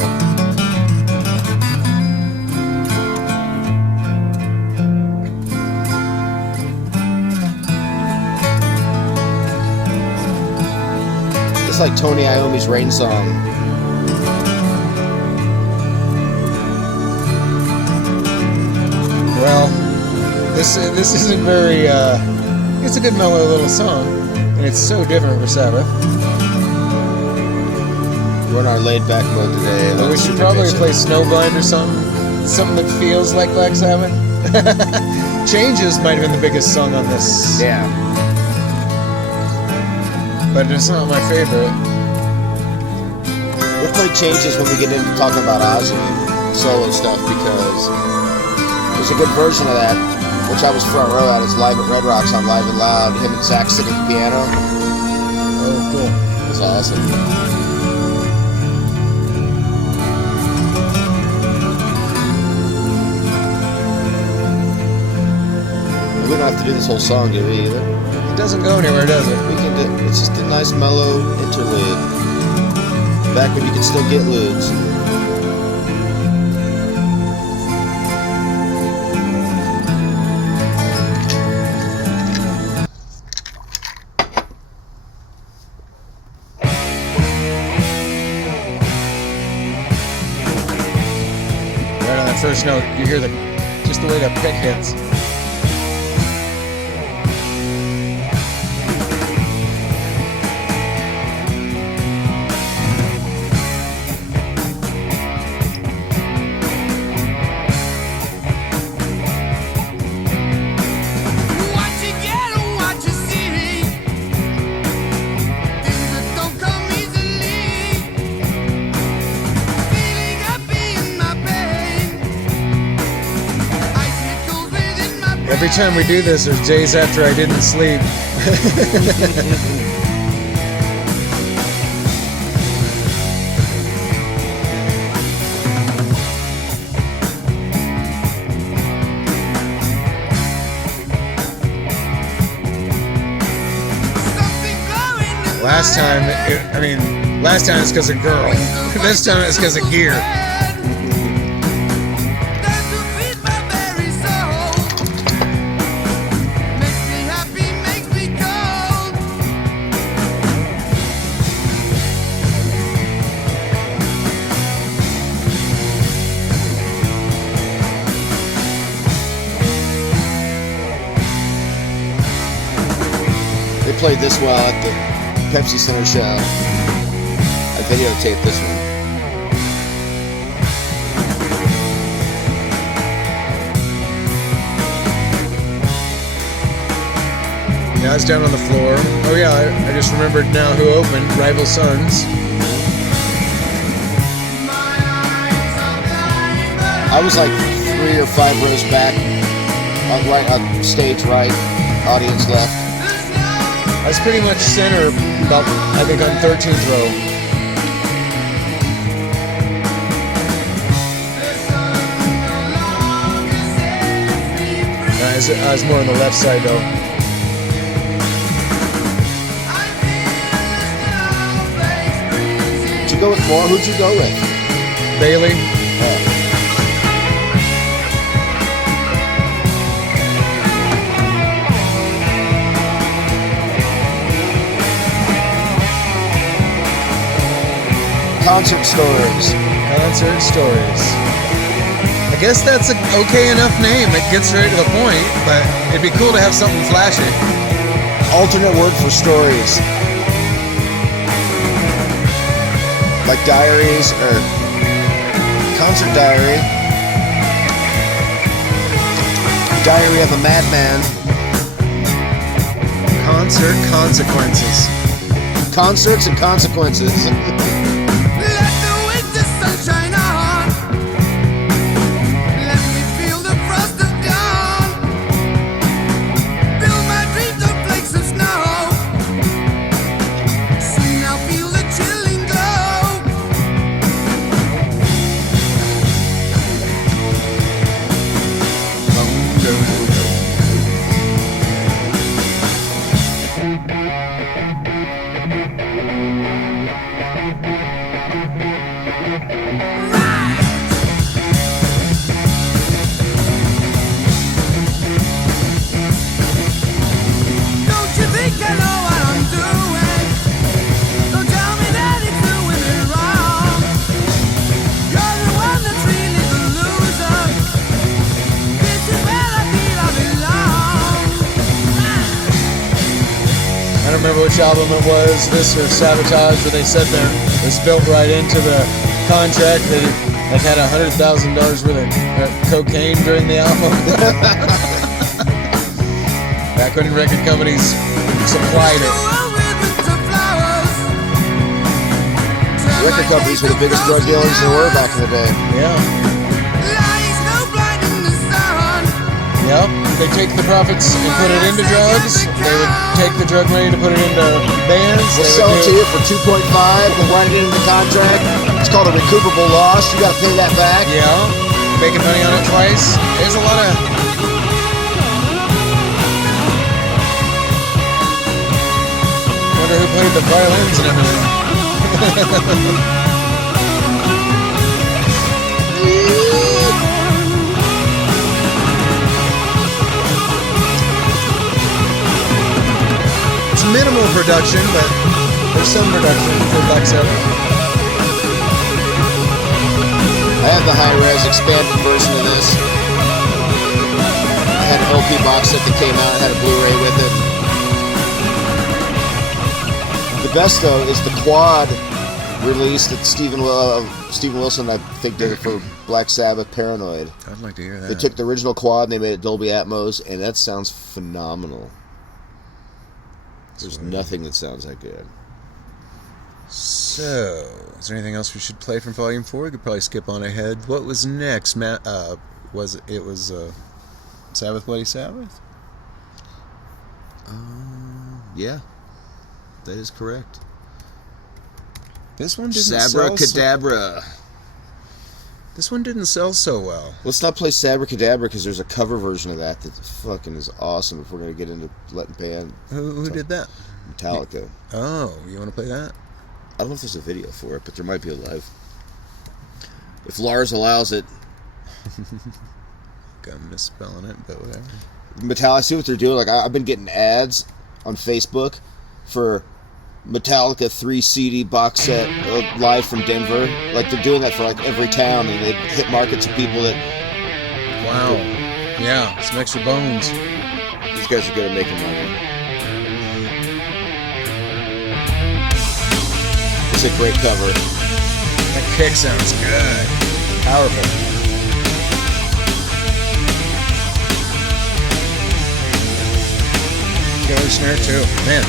It's like Tony Iommi's Rain Song. Well, this isn't very, it's a good mellow little song, and it's so different for Sabbath. We're in our laid-back mode today. But we should probably play Snowblind or something that feels like Black Sabbath. Changes might have been the biggest song on this. Yeah. But it's not my favorite. We'll play Changes when we get into talking about Ozzy solo stuff, because there's a good version of that, which I was front row at. It's live at Red Rocks on Live and Loud. Him and Zach sitting at the piano. Cool. It was awesome. We don't have to do this whole song, do we, either? It doesn't go anywhere, does it? We can do, it's just a nice mellow interlude. Back when you could still get ludes. Right on that first note, you hear just the way that pick hits. Every time we do this, there's days after I didn't sleep. Last time it's because of girl. This time it's because of gear. They played this well at the Pepsi Center show. I videotaped this one. Now it's down on the floor. Oh yeah, I just remembered now who opened. Rival Sons. I was like 3 or 5 rows back, on stage right, audience left. I was pretty much center, about I think on 13th row. I was more on the left side though. Did you go with more? Who'd you go with? Bailey. Concert stories. Concert stories. I guess that's an okay enough name. It gets right to the point, but it'd be cool to have something flashy. Alternate word for stories. Like diaries or concert diary. Diary of a madman. Concert consequences. Concerts and consequences. I don't remember which album it was, this or Sabotage, where they said there it was built right into the contract. They had $100,000 worth of cocaine during the album. Back when record companies supplied it. Record companies were the biggest drug dealers there were back in the day. Yeah. Yep, they take the profits and put it into drugs. They would take the drug money to put it into bands. We'll They sell would it to you for 2.5. We'll write it into the contract. It's called a recoupable loss. You got to pay that back. Yeah, making money on it twice. There's a lot of... Wonder who played the violins and everything. It's minimal production, but there's some production for Black Sabbath. I have the high-res expanded version of this. I had an LP box set that came out. I had a Blu-ray with it. The best, though, is the quad release that Steven Wilson, I think, did it for Black Sabbath, Paranoid. I'd like to hear that. They took the original quad and they made it Dolby Atmos, and that sounds phenomenal. There's nothing that sounds that good. So, is there anything else we should play from Volume 4? We could probably skip on ahead. What was next? Was Sabbath Bloody Sabbath? Yeah, that is correct. This one didn't sell Sabracadabra. This one didn't sell so well. Let's not play Sabracadabra because there's a cover version of that fucking is awesome if we're going to get into letting band. Who did that? Metallica. Oh, you want to play that? I don't know if there's a video for it, but there might be a live. If Lars allows it. I'm misspelling it, but whatever. Metallica, I see what they're doing. Like I've been getting ads on Facebook for Metallica 3 CD box set live from Denver. Like they're doing that for like every town, and they hit markets of people that. Wow. Yeah, some extra bones. These guys are good at making money. It's a great cover. That kick sounds good. Powerful. Killer snare too. Man.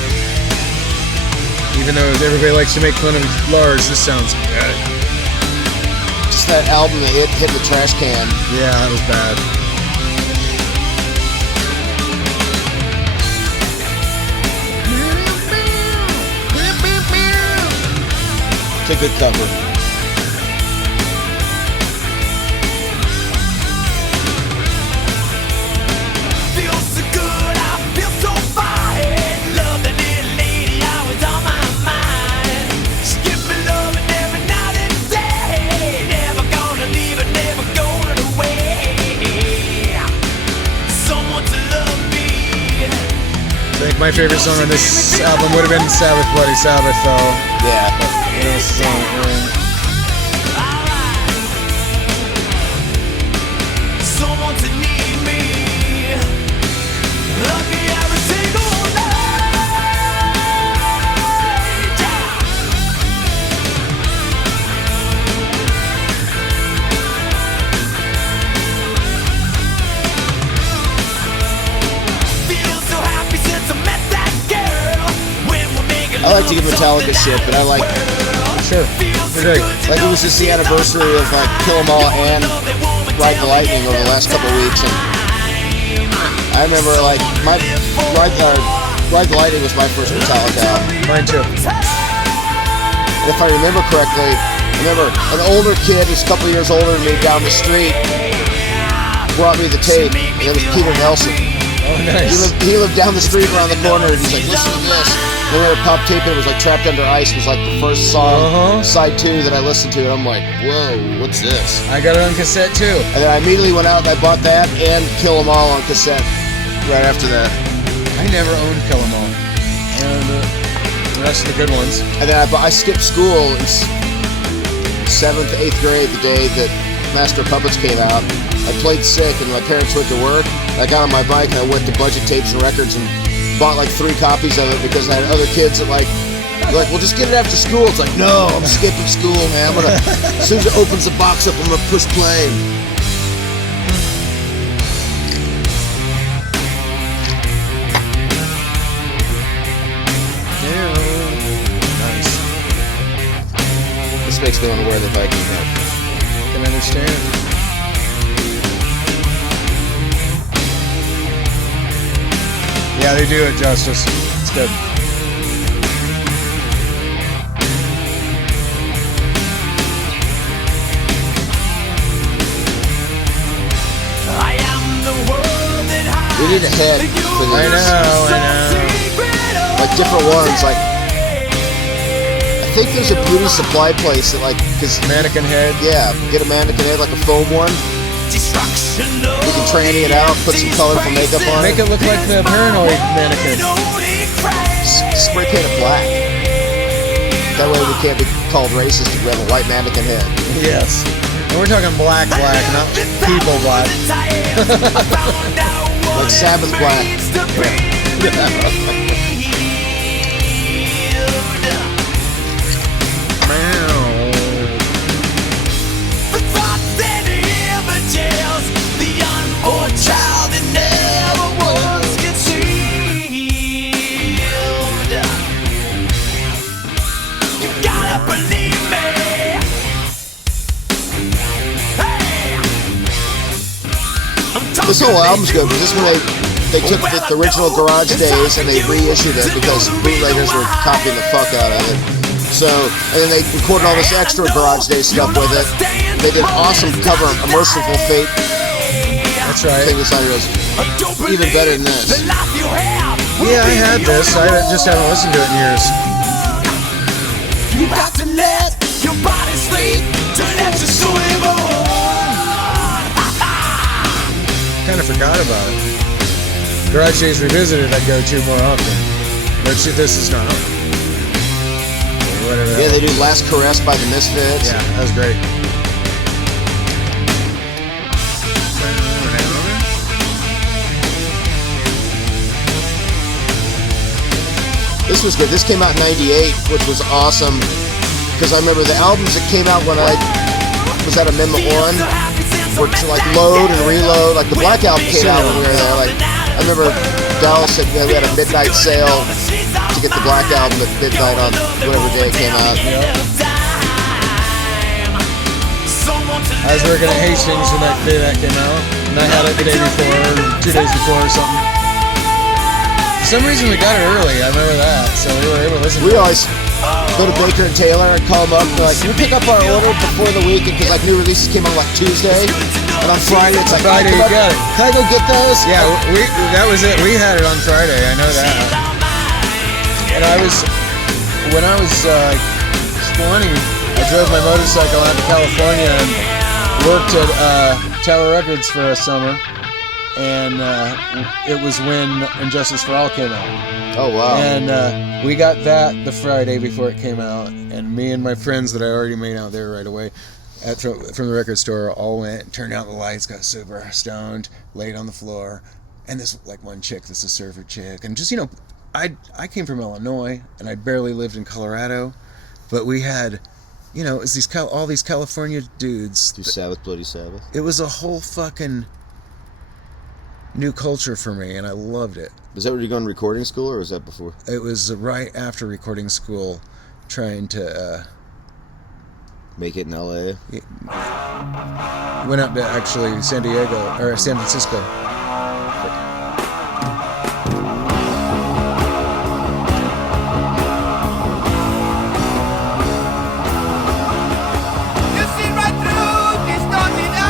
Even though everybody likes to make fun of Lars, this sounds good. Just that album that hit the trash can. Yeah, that was bad. It's a good cover. Feels so good, I feel so fine. Love that little lady, always on my mind. She gives me love every night and day. Never gonna leave her, never going away. Someone to love me. I think my favorite song on this album would have been Sabbath Bloody Sabbath, though. Yeah. Someone to need me. Love me every single night. Feel so happy since I met that girl. When we're making I like to give Metallica shit, but I like. Sure. You're great. Like it was just the anniversary of like Kill 'Em All and Ride the Lightning over the last couple of weeks, and I remember like my Ride the Lightning was my first Metallica album. Mine too. And if I remember correctly, I remember an older kid who's a couple of years older than me down the street brought me the tape, and it was Peter Nelson. Oh, nice. He lived down the street around the corner, and he's like, listen to this. And then a pop tape, it was like Trapped Under Ice was like the first song, side 2 that I listened to, and I'm like, whoa, what's this? I got it on cassette too. And then I immediately went out and I bought that and Kill 'Em All on cassette right after that. I never owned Kill 'Em All. And the rest of the good ones. And then I skipped school in 7th, 8th grade, the day that Master of Puppets came out. I played sick and my parents went to work. I got on my bike and I went to Budget Tapes and Records and bought like 3 copies of it because I had other kids that like, well, just get it after school. It's like, no, I'm skipping school, man. I'm gonna, as soon as it opens the box up, I'm gonna push play. Nice. This makes me want to wear the Viking hat. Can understand. Yeah, they do it justice. It's good. I am the world that hides. We need a head for I these. know. Like different ones. Like I think there's a beauty supply place that cause Mannequin head. yeah, get a mannequin head like a foam one. We can tranny it out, put some colorful makeup on Make it, it look like the paranoid mannequin. spray paint it black. That way we can't be called racist if we have a white mannequin head. Yes. And we're talking black, not people black. Like Sabbath black. This whole album's good, but this one they took the original Garage Days and they reissued it because bootleggers were copying the fuck out of it. So, and then they recorded all this extra Garage Day stuff with it. They did an awesome cover of A Merciful Fate. That's right. I think this was even better than this. Yeah, I had this. I just haven't listened to it in years. You got to let your body sleep to let your soul live on. Kind of forgot about it. Garage Days Revisited I'd go to more often. But this is not. Or whatever. Yeah, they do Last Caress by the Misfits. Yeah, that was great. This was good. This came out in '98, which was awesome. Because I remember the albums that came out when I was at Amendment 1 were to load and reload. Like the Black Album came out when we were there. Like I remember Dallas said we had a midnight sale to get the Black Album at midnight on whatever day it came out. I was working at Hastings when that day that came out, and I had it the day before, or 2 days before or something. For some reason we got it early, I remember that, so we were able to listen We to it. always go to Baker and Taylor and call them up and be like, can we pick up our order before the weekend? Because new releases came on Tuesday, and on Friday it's like, Friday you got it. Can I go get those? Yeah, that was it. We had it on Friday, I know that. And when I was 20, I drove my motorcycle out to California and worked at Tower Records for a summer. And it was when Injustice for All came out. Oh, wow. And we got that the Friday before it came out. And me and my friends that I already made out there right away from the record store all went, turned out the lights, got super stoned, laid on the floor. And this, one chick, this is a surfer chick. And just, I came from Illinois, and I barely lived in Colorado. But we had, it was all these California dudes. Do Sabbath, Bloody Sabbath. It was a whole fucking new culture for me, and I loved it. Was that when you going to recording school, or was that before? It was right after recording school, trying to make it in LA. Went up to actually San Diego or San Francisco.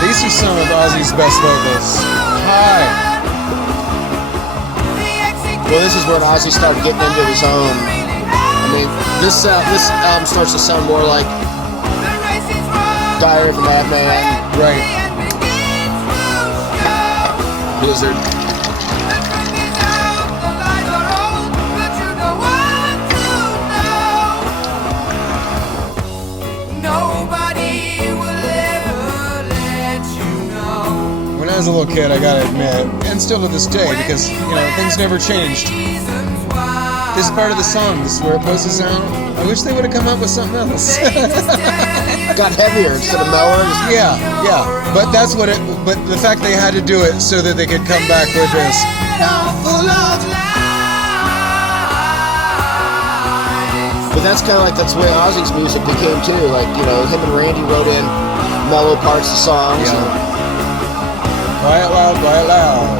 These are some of Ozzy's best vocals. Hi. Well, this is when Ozzy started getting into his own. I mean, this album starts to sound more like Diary of a Madman. Right. Blizzard. When I was a little kid, I gotta admit, and still to this day, because things never changed. This part of the song, this is where it supposed to sound. I wish they would have come up with something else. Got heavier instead of mellower. Yeah. But that's what it. But the fact they had to do it so that they could come back with this. But that's kind of that's the way Ozzy's music became too. Him and Randy wrote in mellow parts of songs. Yeah. Quiet loud, quiet loud.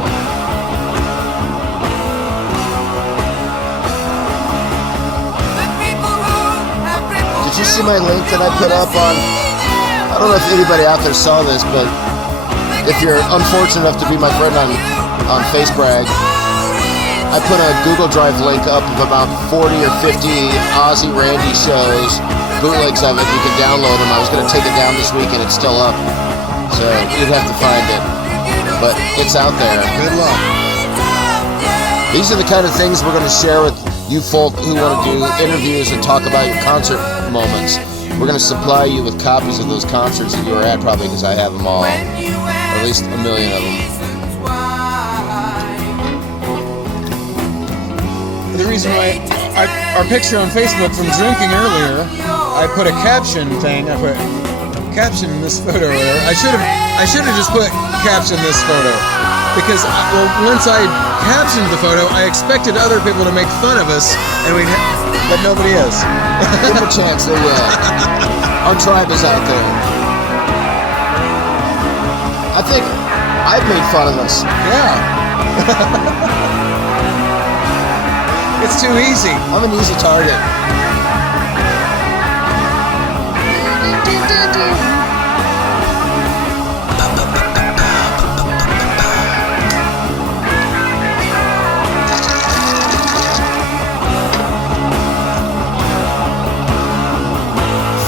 Did you see my link that I put up on? I don't know if anybody out there saw this, but if you're unfortunate enough to be my friend on FaceBrag, I put a Google Drive link up of about 40 or 50 Ozzy Randy shows, bootlegs of it. You can download them. I was going to take it down this week, and it's still up, so you'd have to find it. But it's out there. Good luck. These are the kind of things we're going to share with you folk who want to do interviews and talk about your concert moments. We're going to supply you with copies of those concerts that you were at, probably because I have them all, or at least a million of them. The reason why our picture on Facebook from drinking earlier, I put a caption thing. I put caption this photo. Or whatever. I should have just put caption this photo, because once I captioned the photo, I expected other people to make fun of us, but nobody is. Give them a chance. They will. Our tribe is out there. I think I've made fun of us. Yeah. It's too easy. I'm an easy target.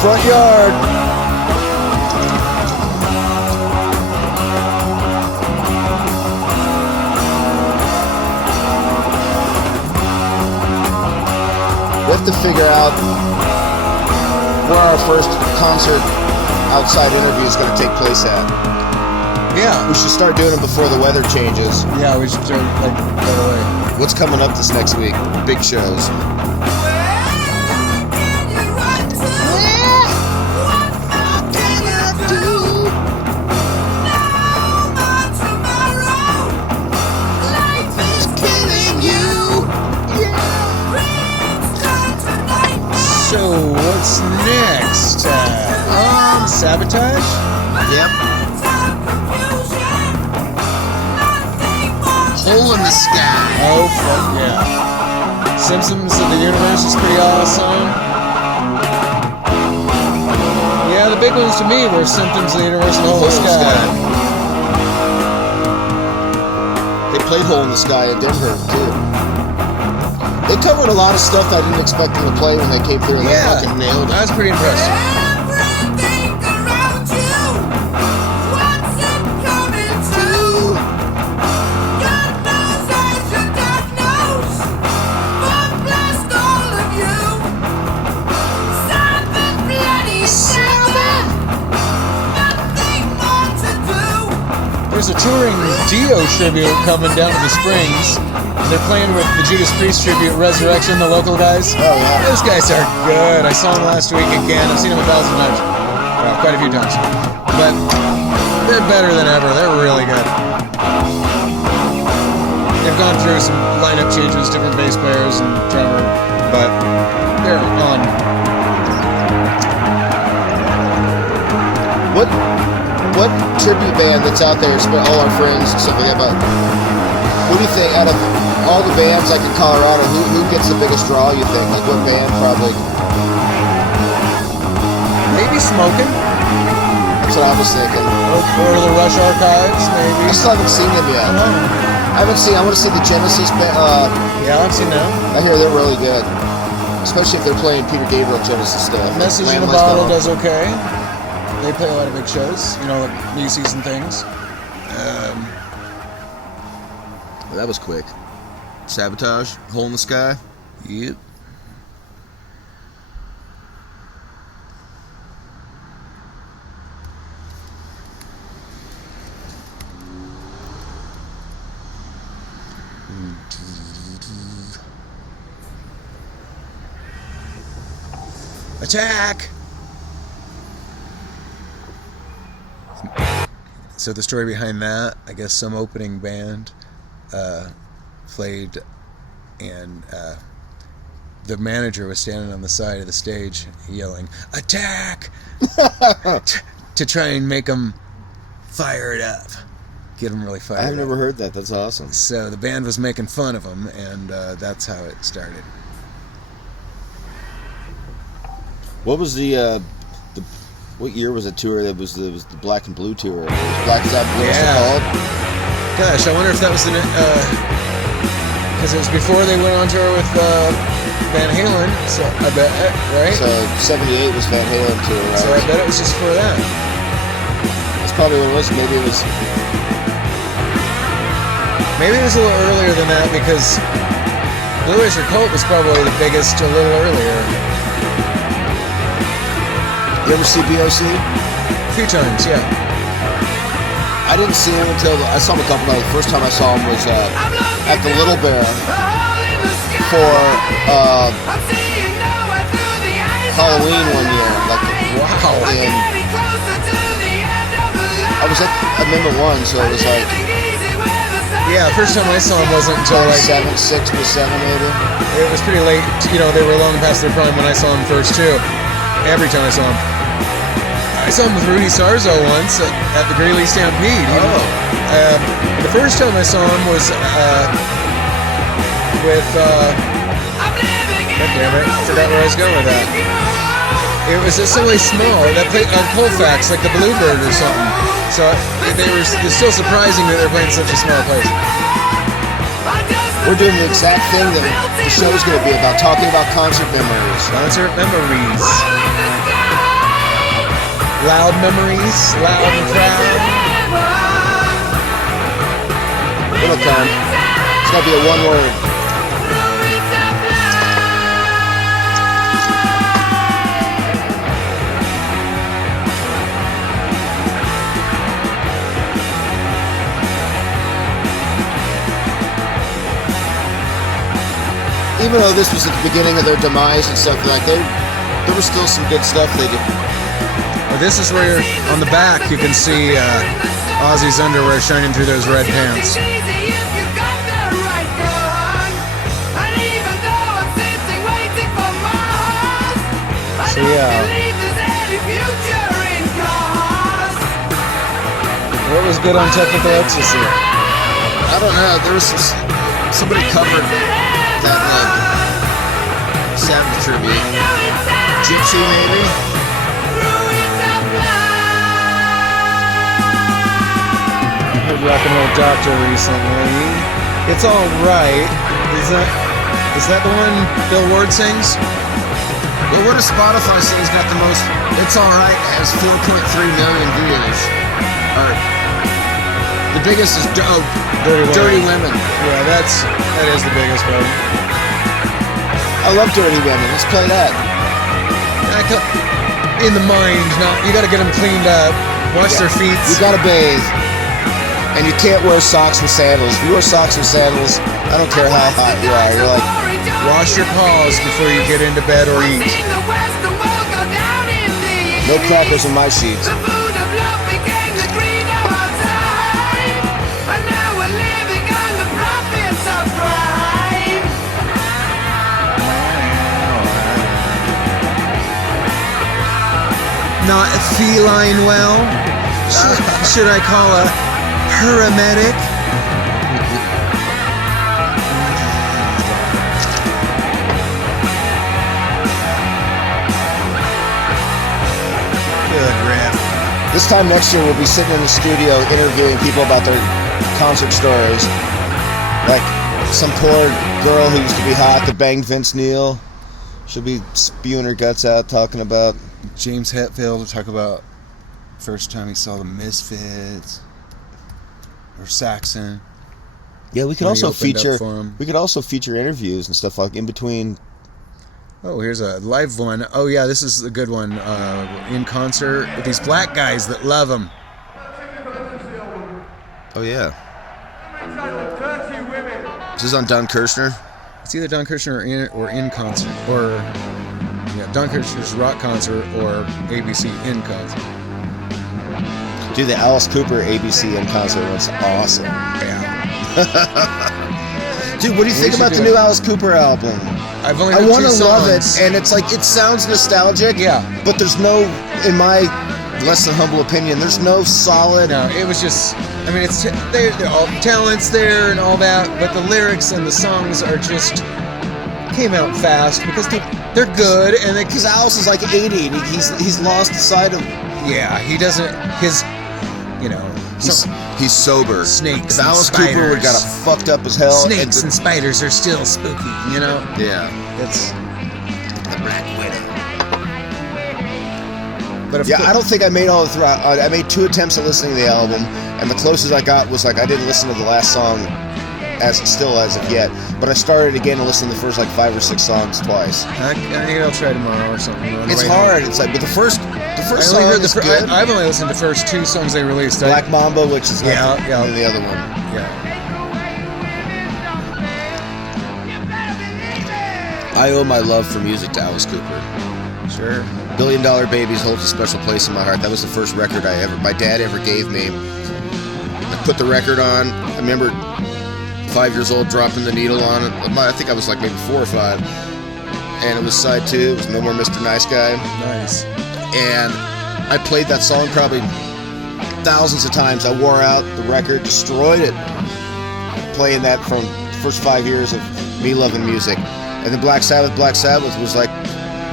Front yard. We have to figure out where our first concert outside interview is going to take place at. Yeah. We should start doing it before the weather changes. Yeah, we should do it right away. What's coming up this next week? Big shows. So what's next? Sabotage? Yep. Hole in the Sky. Oh, fuck yeah. Symptoms of the Universe is pretty awesome. Yeah, the big ones to me were Symptoms of the Universe and Hole in the Sky. They played Hole in the Sky in Denver, too. They covered a lot of stuff I didn't expect them to play when they came through, and they fucking nailed it. I was pretty impressed. There's a touring Dio tribute coming down to the Springs. They're playing with the Judas Priest tribute, Resurrection, the local guys. Oh, yeah. Those guys are good. I saw them last week again. I've seen them 1,000 times. Well, quite a few times. But they're better than ever. They're really good. They've gone through some lineup changes, different bass players and drummer, but they're on. What tribute band that's out there, all our friends and stuff like that, but what do you think, out of all the bands like in Colorado, who gets the biggest draw, you think? Like what band probably? Maybe Smoking. That's what I was thinking. Or the Rush Archives, maybe. I still haven't seen them yet. I want to see the Genesis band. Yeah, I've seen them. I hear they're really good. Especially if they're playing Peter Gabriel Genesis stuff. Message in a Bottle does okay. They play a lot of big shows, like Macy's and things. That was quick. Sabotage, Hole in the Sky. Yep. Attack! So the story behind that, I guess some opening band played, and the manager was standing on the side of the stage yelling, "Attack!" to try and make them fire it up. Get them really fired up. I've never heard that. That's awesome. So the band was making fun of them, and that's how it started. What was the what year was it tour? That was the Black and Blue tour. It was Black Sabbath. What was it called? Gosh, I wonder if that was the because it was before they went on tour with Van Halen. So I bet, right? So 78 was Van Halen tour. Right? So I bet it was just for that. That's probably what it was. Maybe it was a little earlier than that because Blue Oyster Cult was probably the biggest a little earlier. You ever see BOC? A few times, yeah. I didn't see him until I saw him a couple times. The first time I saw him was at the Little Bear for Halloween one year. Wow. And I was at number one, so it was like Yeah, the first time I saw him wasn't until like 6 to 7 maybe. it was pretty late. You know, they were long past their prime when I saw him first too. Every time I saw him. I saw him with Rudy Sarzo once at the Greeley Stampede. The first time I saw him was with God damn it, I forgot where I was going with that. It was somebody small that played on Colfax, like the Bluebird or something. So it's still surprising that they're playing such a small place. We're doing the exact thing that the show's going to be about, talking about concert memories. Concert memories. Loud memories, loud and proud. It'll come. It's going to be a one word. Even though this was at the beginning of their demise and stuff like that, there was still some good stuff they did. Well, this is where on the back you can see Ozzy's underwear shining through those red pants. So yeah. What was good on Technical Ecstasy? I don't know. There was somebody covered that Sabbath tribute. Gypsy, maybe? I heard Rock and Roll Doctor recently. It's Alright. Is that the one Bill Ward sings? Well, what does Spotify say has got the most? It's Alright has 4.3 million views. The biggest is Dirty Women. Yeah, that is the biggest one. I love Dirty Women. Let's play that. In the mind, you gotta get them cleaned up. Wash their feet. You gotta bathe. And you can't wear socks with sandals. If you wear socks with sandals, I don't care how hot you are. You're like, wash your paws before you get into bed or eat. No crackers in my sheets. Not feline well? Should I call a paramedic? Good riff. This time next year, we'll be sitting in the studio interviewing people about their concert stories. Like some poor girl who used to be hot that banged Vince Neil. She'll be spewing her guts out talking about James Hetfield to talk about first time he saw the Misfits or Saxon. Yeah, we could When also he opened up feature. for 'em. We could also feature interviews and stuff like in between. Oh, here's a live one. Oh yeah, this is a good one. In concert with these black guys that love him. Oh yeah. This is on Don Kirshner. It's either Don Kirshner or in concert, or yeah, Don Kirshner's rock concert or ABC in concert. Dude, the Alice Cooper ABC in concert was awesome. Yeah. Dude, what do you think should about do the it. new Alice Cooper album? I've only I heard want two to love it, songs. and it's like, it sounds nostalgic. Yeah. But there's no, in my less than humble opinion, there's no solid. No, it was just. I mean, it's they're all talents there and all that, but the lyrics and the songs are just came out fast because They're good, and they, Because Alice is like 80, and he's lost sight of. yeah, he doesn't, his, you know, He's sober. Snakes If and Alice Cooper would got spiders. fucked up as hell. snakes and spiders are still spooky, you know? yeah. It's, The Black Widow. but of Yeah, course, I don't think I made all the throughout. I made 2 attempts at listening to the album, and the closest I got was like I didn't listen to the last song as of yet, but I started again and listened to the first like 5 or 6 songs twice. I think I'll try tomorrow or something. on the It's way hard. home. It's like, but the first I song only heard is good. I've only listened to the first 2 songs they released. Black Mamba, which is Yeah, nothing, yeah. and then the other one. Yeah. I owe my love for music to Alice Cooper. Sure. $1 Billion Babies holds a special place in my heart. That was the first record my dad ever gave me. I put the record on. I remember 5 years old dropping the needle on it. I think I was like maybe 4 or 5. And it was side 2. It was No More Mr. Nice Guy. Nice. And I played that song probably thousands of times. I wore out the record, destroyed it, playing that from the first 5 years of me loving music. And then Black Sabbath was like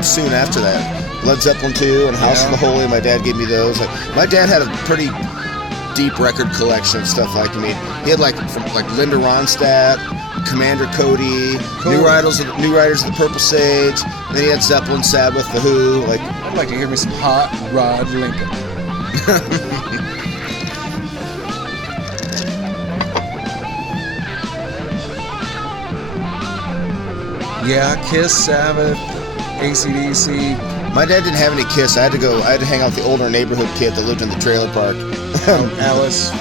soon after that. Led Zeppelin 2 and House of the Holy, my dad gave me those. Like, my dad had a pretty deep record collection of stuff. Like, I mean, he had like from like Linda Ronstadt, Commander Cody, Cool. New Riders of the Purple Sage. And then he had Zeppelin, Sabbath, The Who. Like, I'd like to hear me some Hot Rod Lincoln. Yeah, Kiss, Sabbath, AC/DC. my dad didn't have any Kiss. I had to hang out with the older neighborhood kid that lived in the trailer park. Alice.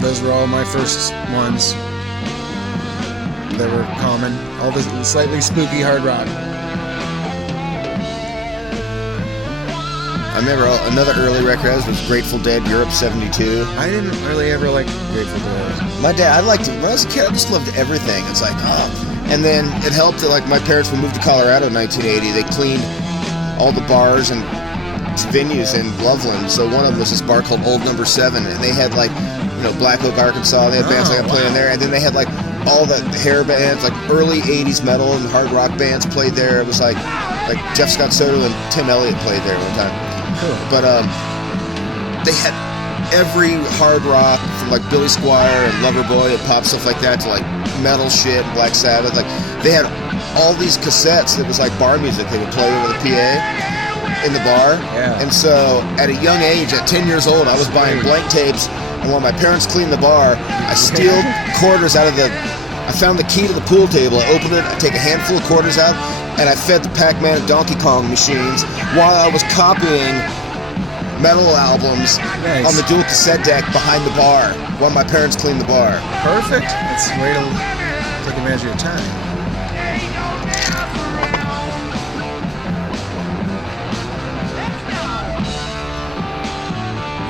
Those were all my first ones. They were common. All the slightly spooky hard rock. I remember another early record I was Grateful Dead, Europe 72. I didn't really ever like Grateful Dead. My dad, when I was a kid, I just loved everything. It's like, oh. And then it helped that, like, my parents, we moved to Colorado in 1980. They cleaned all the bars and venues in Loveland. So one of them was this bar called Old Number 7. And they had, like, you know, Black Oak, Arkansas. They had bands like I played in there. And then they had, like, all the hair bands, like early 80s metal and hard rock bands played there. It was like Jeff Scott Soto and Tim Elliott played there one time. Cool. But they had every hard rock from like Billy Squier and Loverboy and pop stuff like that to like metal shit and Black Sabbath. Like they had all these cassettes that was like bar music they would play over the PA in the bar. Yeah. And so at a young age, at 10 years old, I was buying blank tapes, and while my parents cleaned the bar, I steal quarters out of I found the key to the pool table. I opened it, I take a handful of quarters out, and I fed the Pac-Man and Donkey Kong machines while I was copying metal albums Nice. on the dual cassette deck behind the bar while my parents cleaned the bar. Perfect. That's a way to take advantage of your time.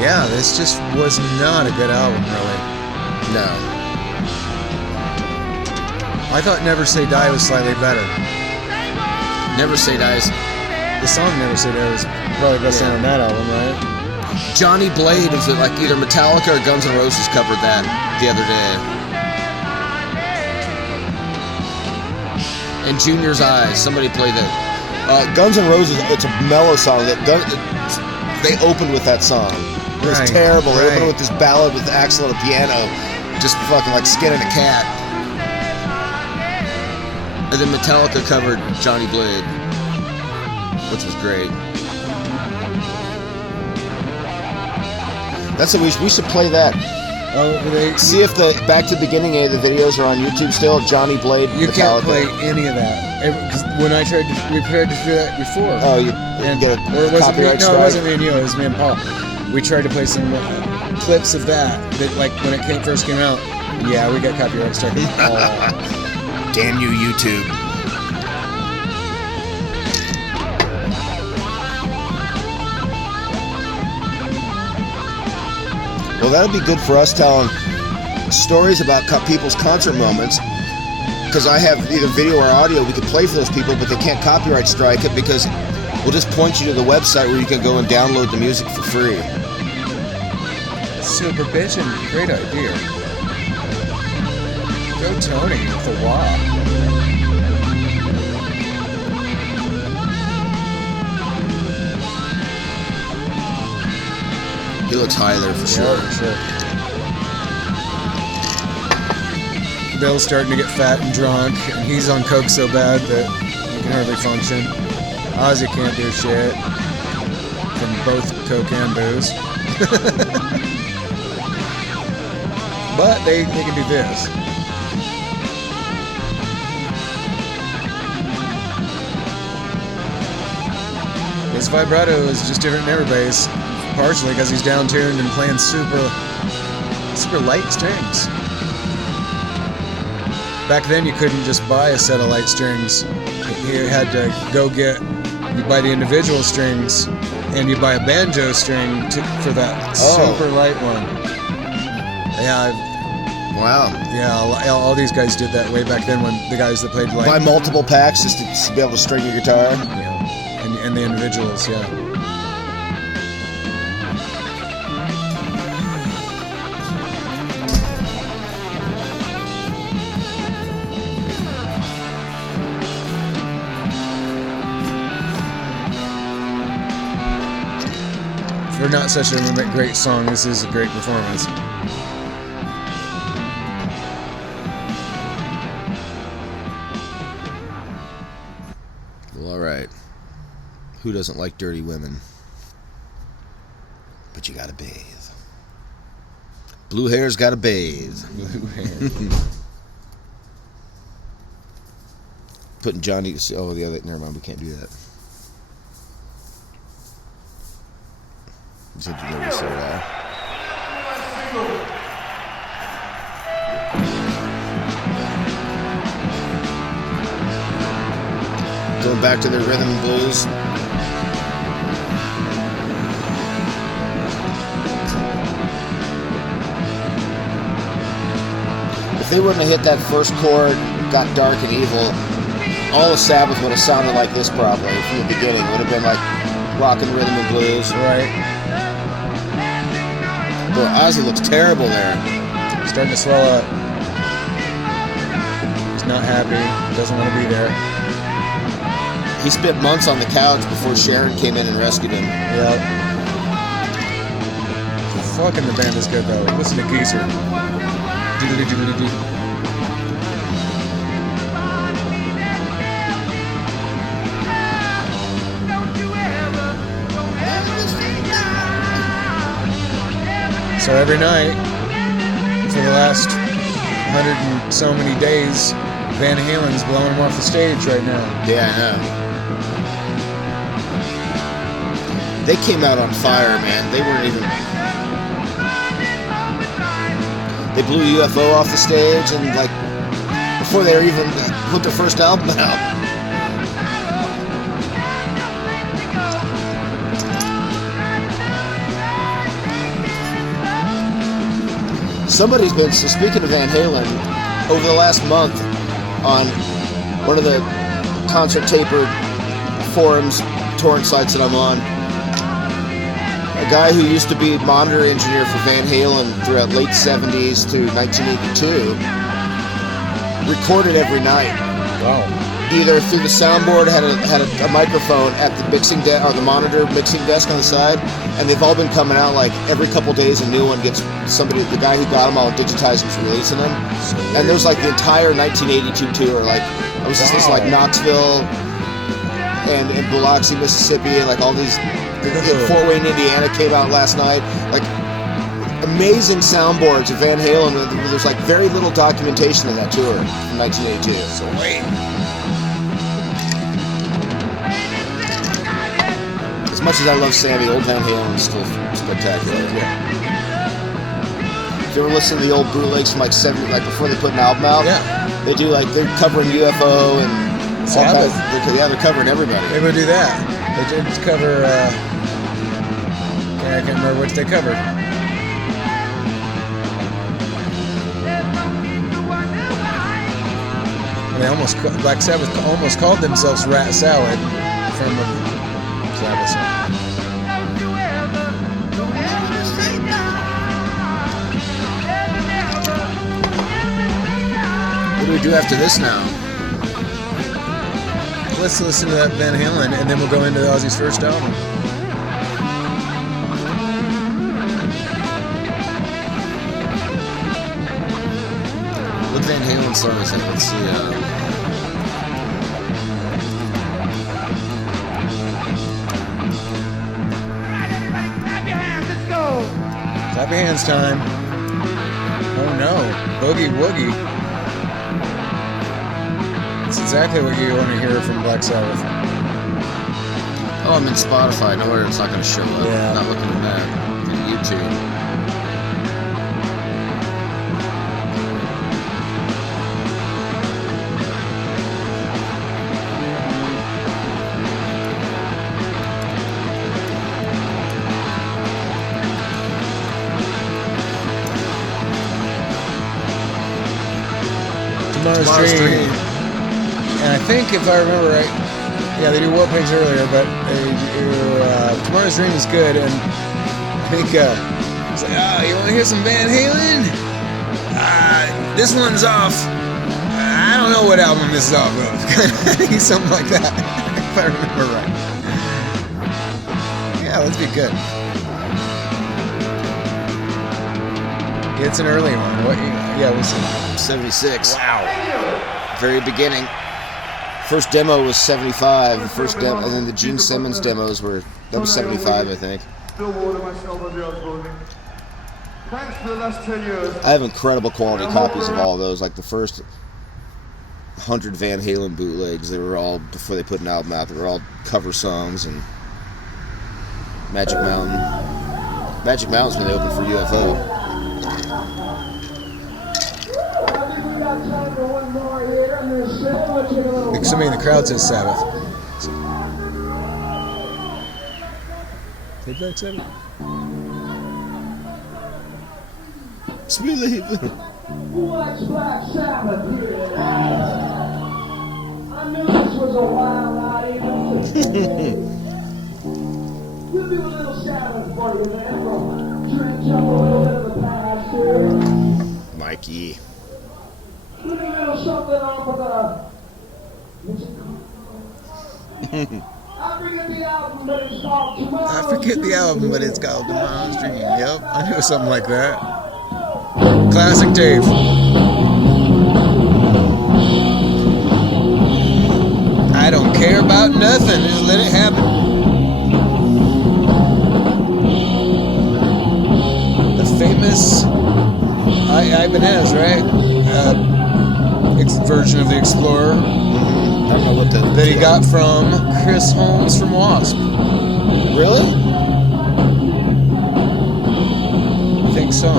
Yeah, this just was not a good album, really. No. I thought Never Say Die was slightly better. Never Say Die's. The song Never Say Die was probably the best song on that album, right? Johnny Blade, was it like either Metallica or Guns N' Roses covered that the other day. And Junior's Eyes, somebody played that. Guns N' Roses, it's a mellow song. They opened with that song. It was Right, terrible. They opened right. with this ballad with Axl on a piano, just fucking like skinning a cat. And then Metallica covered Johnny Blade, which was great. That's what we should play that. Oh, they, See if the Back to the Beginning of the videos are on YouTube still. Johnny Blade, you Metallica. can't play any of that. Because when we tried to do that before. Oh, you get a or was it me? copyright No, strike? it wasn't me and you. It was me and Paul. We tried to play some clips of that like when it first came out. Yeah, we got copyright strike. Damn you, YouTube. Well, that'll be good for us telling stories about people's concert moments. Because I have either video or audio we could play for those people, but they can't copyright strike it because we'll just point you to the website where you can go and download the music for free. Super Bitchin, great idea. Go Tony with a wah. He looks high there for sure. Yeah, for sure. Bill's starting to get fat and drunk, and he's on coke so bad that he can hardly function. Ozzy can't do shit from both coke and booze. But they can do this. His vibrato is just different than everybody's, partially because he's down-tuned and playing super light strings. Back then you couldn't just buy a set of light strings. You had to you buy the individual strings, and you buy a banjo string for that super light one. Yeah, wow. Yeah, all these guys did that way back then when the guys that played light. Buy multiple packs just to be able to string your guitar. Yeah, and the individuals, yeah. For not such a great song, this is a great performance. Well, all right. Who doesn't like dirty women? But you gotta bathe. Blue hair's gotta bathe. Blue hair. Putting Johnny. Oh, the other. Never mind. We can't do that. You said you never say that. Going back to their rhythm and blues. If they wouldn't have hit that first chord, got dark and evil, all of Sabbath would have sounded like this probably from the beginning. It would have been like rock and rhythm and blues. Right. Boy, Ozzy looks terrible there. Starting to swell up. He's not happy. Doesn't want to be there. He spent months on the couch before Sharon came in and rescued him. Yep. Fucking the band is good though. Listen to Geezer. Doodly doodly doo. So every night, for the last 100 and so many days, Van Halen's blowing him off the stage right now. Yeah, I know. They came out on fire, man. They weren't even... They blew UFO off the stage, and like, before they were even put their first album out. Somebody's been, so speaking of Van Halen, over the last month on one of the concert taper forums, torrent sites that I'm on, a guy who used to be monitor engineer for Van Halen throughout late 70s to 1982 recorded every night. Wow. Either through the soundboard, had a microphone at the mixing desk or the monitor mixing desk on the side, and they've all been coming out like every couple days. A new one gets somebody. The guy who got them all digitized is releasing them, and there's like the entire 1982 tour. Like I was just like Knoxville and Biloxi, Mississippi, and like all these. Fort Wayne, Indiana came out last night. Like amazing soundboards of Van Halen. There's like very little documentation of that tour from 1982. So wait. As much as I love Sammy, old Van Halen is still spectacular. Yeah. If you ever listen to the old bootlegs from like 70, like before they put an album out, Yeah. they do like they're covering UFO and all Sabbath. kinds. They're covering everybody. They would do that. They did cover, I can't remember what they covered. Black Sabbath almost called themselves Rat Salad from the Sabbath song. What do we do after this now? Let's listen to that Van Halen, and then we'll go into Ozzy's first album. even starting this out. Let's see. Clap your hands time. Oh no, boogie woogie. That's exactly what you want to hear from Black Sabbath. Oh, I'm in Spotify. No wonder it's not going to show up. Yeah. I'm not looking at that. In YouTube. Tomorrow's Dream. And I think if I remember right, yeah, they do Warpigs earlier, but Tomorrow's Dream is good. And I think it's like, you want to hear some Van Halen? This one's off. I don't know what album this is off of. I think something like that, if I remember right. Yeah, let's be good. It's an early one. What? Yeah, we'll see. 76. Wow. Very beginning. First demo was 75. The first demo, and then the Gene Simmons demos were, that was 75, I think. Thanks for the last 10 years. I have incredible quality copies of all of those, like the first 100 Van Halen bootlegs. They were all, before they put an album out, they were all cover songs. And Magic Mountain. Magic Mountain's when they opened for UFO. Somebody in the crowd says Sabbath. Say Black Sabbath. Smoothly. What's Black Sabbath? I knew this was a wild ride, even. We'll do a little Sabbath for you, man. We'll drink up a little bit of the past here. Mikey. We'll do a little something off of I forget the album, but it's called Tomorrow's I forget the album, but it's called Tomorrow's Dream. Yep, I knew something like that. Classic Dave. I don't care about nothing, just let it happen. The famous Ibanez, right? Version of the Explorer. I don't know what that he got from Chris Holmes from Wasp. Really? I think so.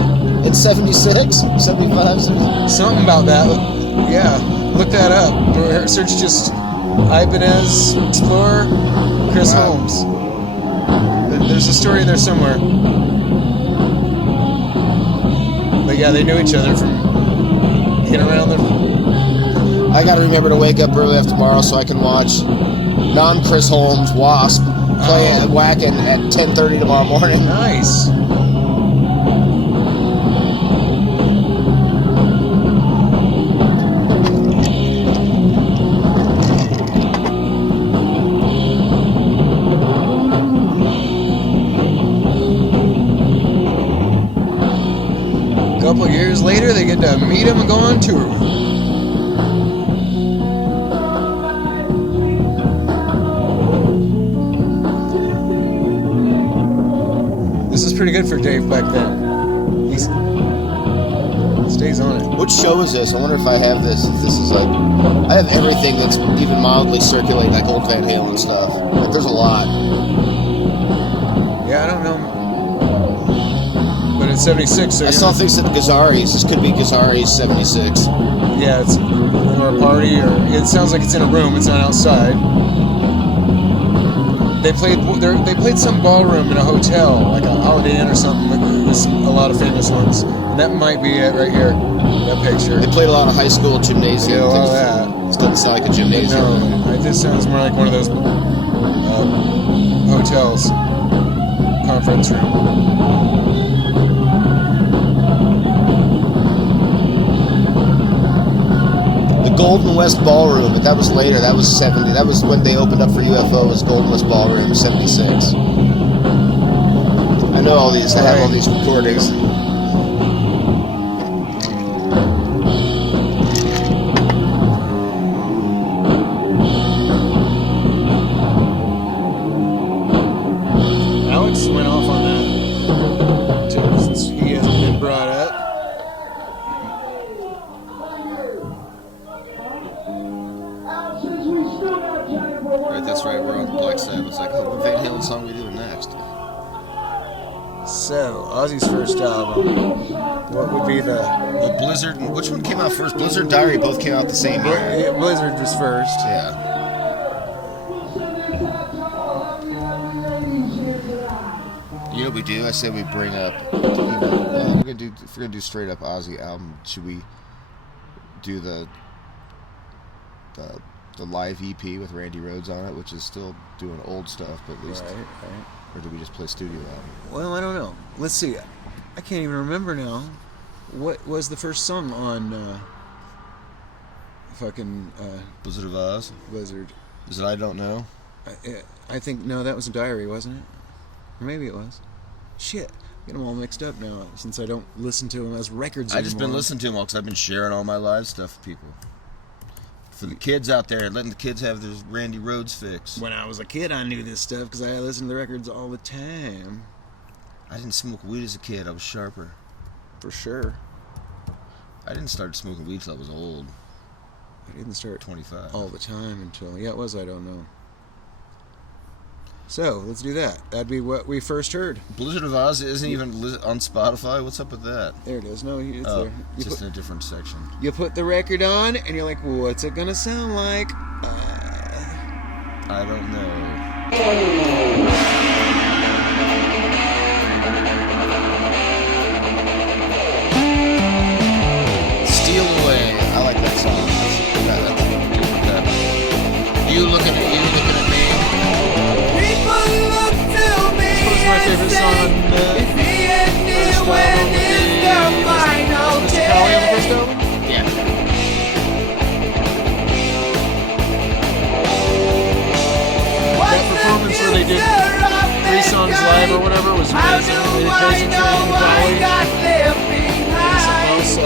In 76? 75? Something about that. Yeah, look that up. Search just Ibanez Explorer, Chris Holmes. There's a story in there somewhere. But yeah, they knew each other from getting around the... I gotta remember to wake up early after tomorrow so I can watch non-Chris Holmes Wasp playing whacking at 10:30 tomorrow morning. Nice. A couple of years later, they get to meet him and go on tour with him. Pretty good for Dave back then. He stays on it. Which show is this? I wonder if I have this. If this is like, I have everything that's even mildly circulating, like old Van Halen stuff. Like, there's a lot. Yeah, I don't know. But it's 76. So I saw things at the Gazzari's. This could be Gazzari's 76. Yeah, it's or a party, or it sounds like it's in a room. It's not outside. They played some ballroom in a hotel, like a Holiday Inn or something. There's a lot of famous ones. And that might be it right here, that picture. They played a lot of high school gymnasium. Yeah, a lot of that. It doesn't sound like a gymnasium. No, it just sounds more like one of those hotels, conference room. Golden West Ballroom, but that was later. That was 70. That was when they opened up for UFO. Was Golden West Ballroom 76. I know all these. I have all these recordings. So, Ozzy's first album. What would be the... Well, Blizzard, which one came out first? Blizzard and Diary both came out the same year. Blizzard was first. Yeah. You know what we do? I say we bring up... if we're gonna do straight up Ozzy album, should we do the live EP with Randy Rhoads on it, which is still doing old stuff, but at least... Right. Or do we just play studio album? Well, I don't know. Let's see. I can't even remember now. What was the first song on Blizzard of Oz? Blizzard? Is it I Don't Know? I think, no, that was a Diary, wasn't it? Or maybe it was. Shit. Get them all mixed up now since I don't listen to them as records I've just been anymore. listening to them all because I've been sharing all my live stuff with people. For the kids out there, letting the kids have their Randy Rhoads fix. When I was a kid, I knew this stuff because I listened to the records all the time. I didn't smoke weed as a kid. I was sharper. For sure. I didn't start smoking weed till I was old. I didn't start 25. all the time until... Yeah, it was I Don't Know. So, let's do that. That'd be what we first heard. Blizzard of Oz isn't even on Spotify? What's up with that? There it is. No, it's Oh, there. just in a different section. You put the record on, and you're like, what's it gonna sound like? I don't know. Steal Away. I like that song. You looking at me. People look to me It's my favorite song on the if he is near first when album. is the final Mr. Crowley on the first day. album? Yeah. That performance where they did 3 songs live or whatever was amazing. They did Crazy Train and Crowley. And something else,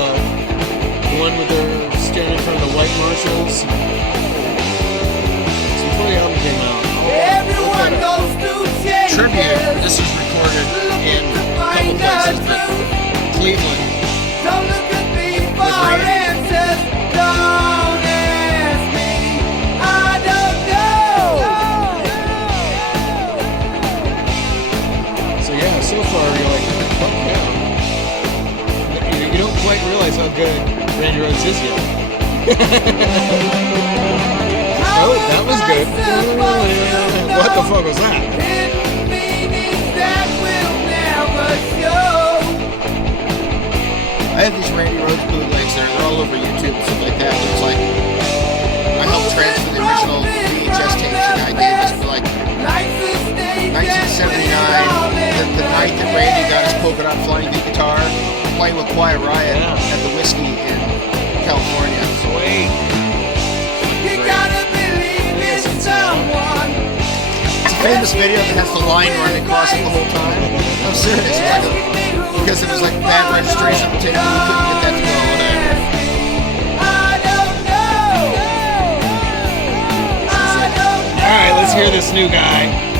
the one with their standing in front of the white marshals. So before the album came out, Everyone goes through changes. Tribute. This is recorded in a couple places, but Cleveland. Don't look at me for answers. Don't ask me. I don't know. so yeah, so far you're like, fuck yeah. You don't quite realize how good Randy Rhoads is yet. Oh, that was good. What the fuck was that? Hidden meanings that will never show. I have these Randy Rhoads bootlegs there. They're all over YouTube and stuff like that. It's like I helped transfer the original VHS tapes, and I did this for like 1979. The night that Randy got his polka dot flying V guitar, playing with Quiet Riot at the Whiskey in California. Sweet. You gotta believe in someone. It's a famous video that has the line running across it the whole time. I'm serious. Because it was like bad registration on the tape, and we couldn't get that to go on there. Alright, let's hear this new guy.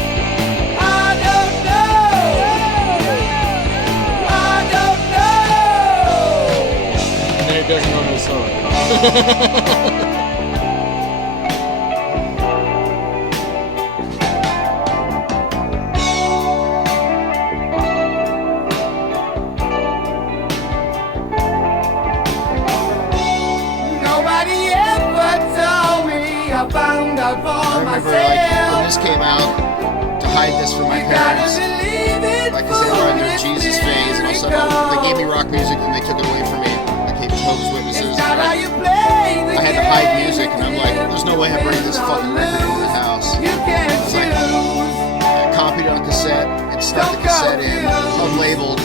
And then it doesn't go into the song. Nobody ever told me I found out for I remember like when this came out, to hide this from my parents. Like because they were in their Jesus phase, and all of a sudden they gave me rock music and they took it away from me. I came to Jehovah's Witnesses. And I had to hide music, and I'm like, there's no way I'm bringing this fucking record into the house. It's like I copied it on cassette and stuck the cassette in, unlabeled.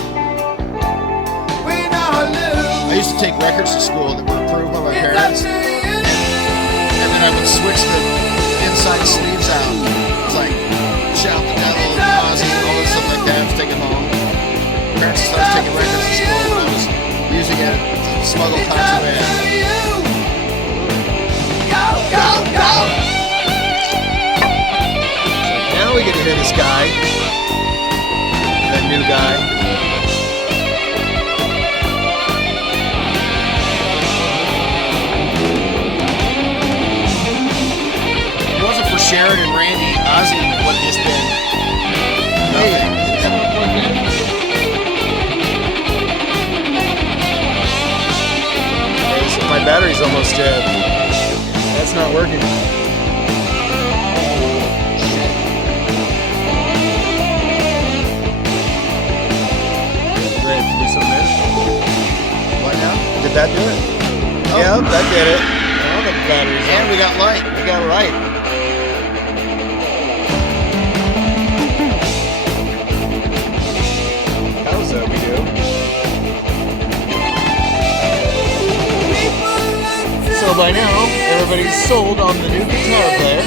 I used to take records to school that were approved by my parents, and then I would switch the inside sleeves out. It's like Shout the Devil, Ozzy, all this stuff like that. I was taking home. Parents started taking records to school, and I was using it to smuggle contraband. Now we get to hear this guy. That new guy. If it wasn't for Sharon and Randy, Ozzy would have just been nothing. instead. That's not working. Great, do something there. What now? Did that do it? Oh. Yeah, that did it. All the batteries. And we got light. We got light. How's that we do? So by now, everybody's sold on the new guitar player.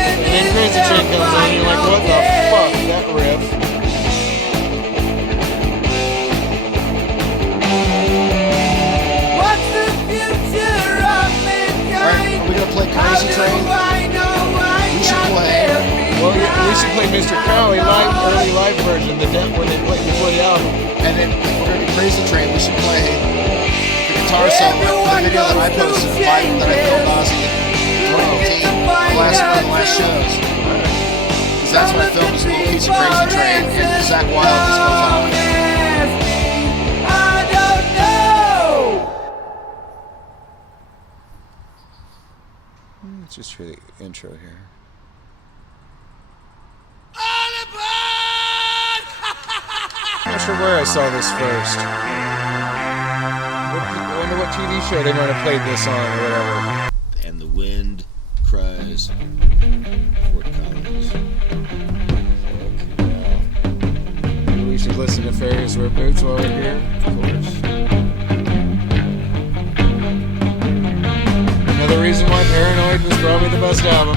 And then Crazy Train comes in and you're like, what the fuck, that riff? What's the future of mankind? Are we gonna play Crazy Train? We should play. Well, we should play Mr. Crowley live, early live version, the when they played before the album. And then if we're gonna do Crazy Train, we should play the guitar solo, the video that I posted, that I filmed Ozzy in 2018, one of the last shows. Because that's when I filmed this little piece of Crazy Train, and Zach Wilde just goes on. I don't know. Let's just hear the intro here. I'm not sure where I saw this first. I wonder what TV show they might have played this on or whatever. And the wind cries Fort Collins. We should listen to Fairies Wear Boots while we're here. Of course. Another reason why Paranoid was probably the best album.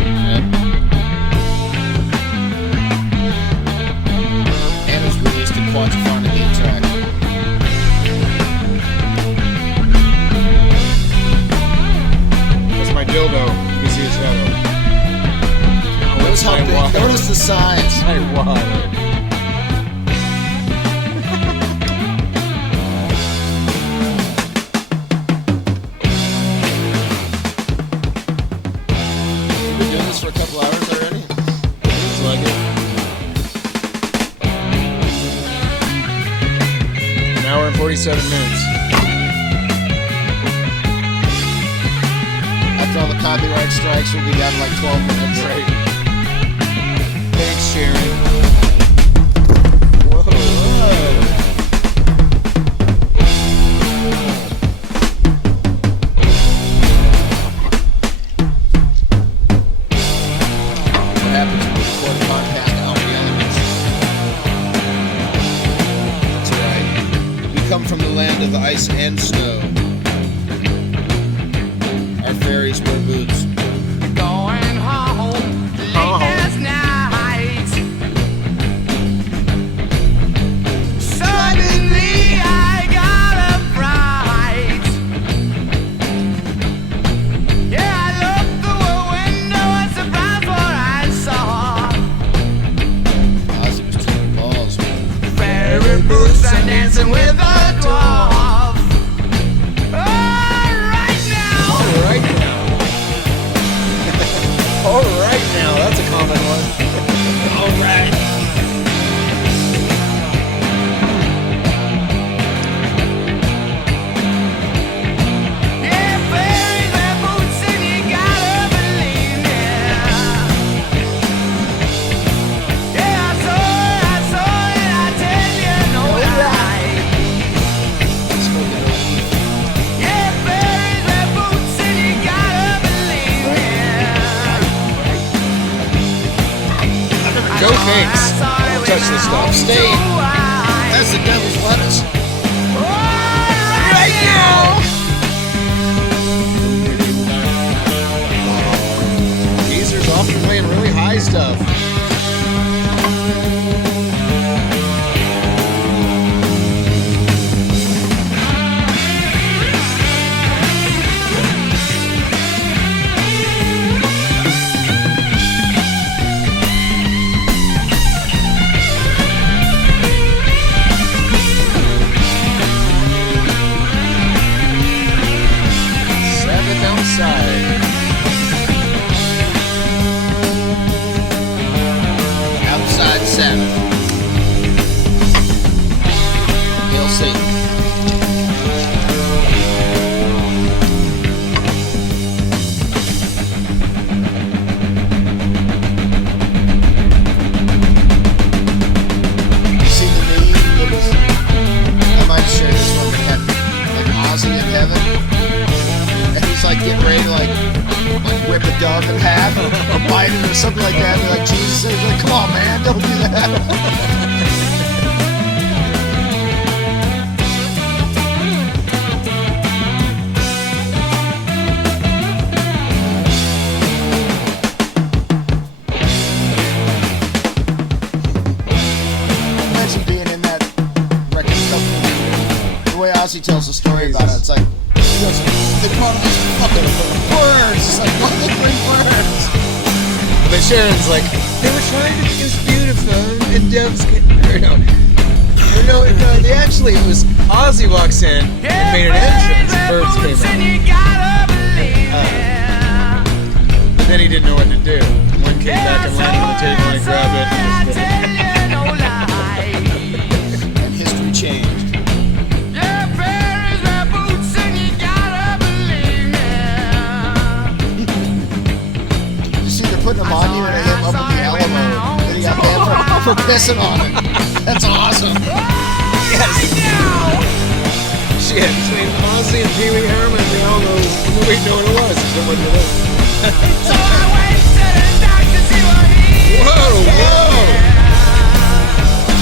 And it was released in Quantiphonic 8-track. That's my dildo. You see his shadow. Notice how big. Notice the size. My water. We've been doing this for a couple hours already. Looks like it. An hour and 47 minutes. After all the copyright strikes, we'll be down to like 12 minutes. Right. Thanks, Sharon. Whoa. What happens when we record a podcast out the elements? That's right. We come from the land of the ice and snow. Our fairies wear boots. Going home late as night. Suddenly I got a fright. Yeah, I looked through a window and surprised what I saw. Ozzy was taking balls. Fairy boots and dancing with a dwarf. Right now. Right now. All right now. That's a common one. All right. Yeah, fairies wear boots and you gotta believe me. Yeah, I saw it, I tell you no lie. Yeah, fairies wear boots and you gotta believe me. Go Kinks. Don't touch this stuff. Stay. That's the devil's lettuce. Right now. Geezer's often playing really high stuff. invited or something like that. They're like, Jesus, they're like, come on, man, don't do that. Imagine being in that record company. The way Ozzy tells the story about it, it's like, he goes, they brought these fucking birds. It's like, what the great birds? But Sharon's like, they were trying to be as beautiful, and Dove's no, they actually, it was Ozzy walks in and made an entrance, birds came out. But then he didn't know what to do. One came back and landed on the table and grabbed it. And history changed. You see, they're putting him on you and they hit him up at the Alamo. And he got banned for pissing on him. That's awesome. Yes. Shit, between Ozzy and Pee Wee Herman, we all know we know what it was. Whoa!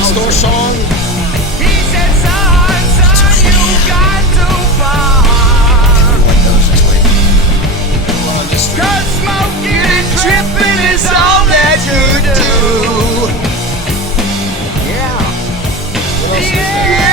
Store song. Tripping is all that you do. Yeah. What else is there?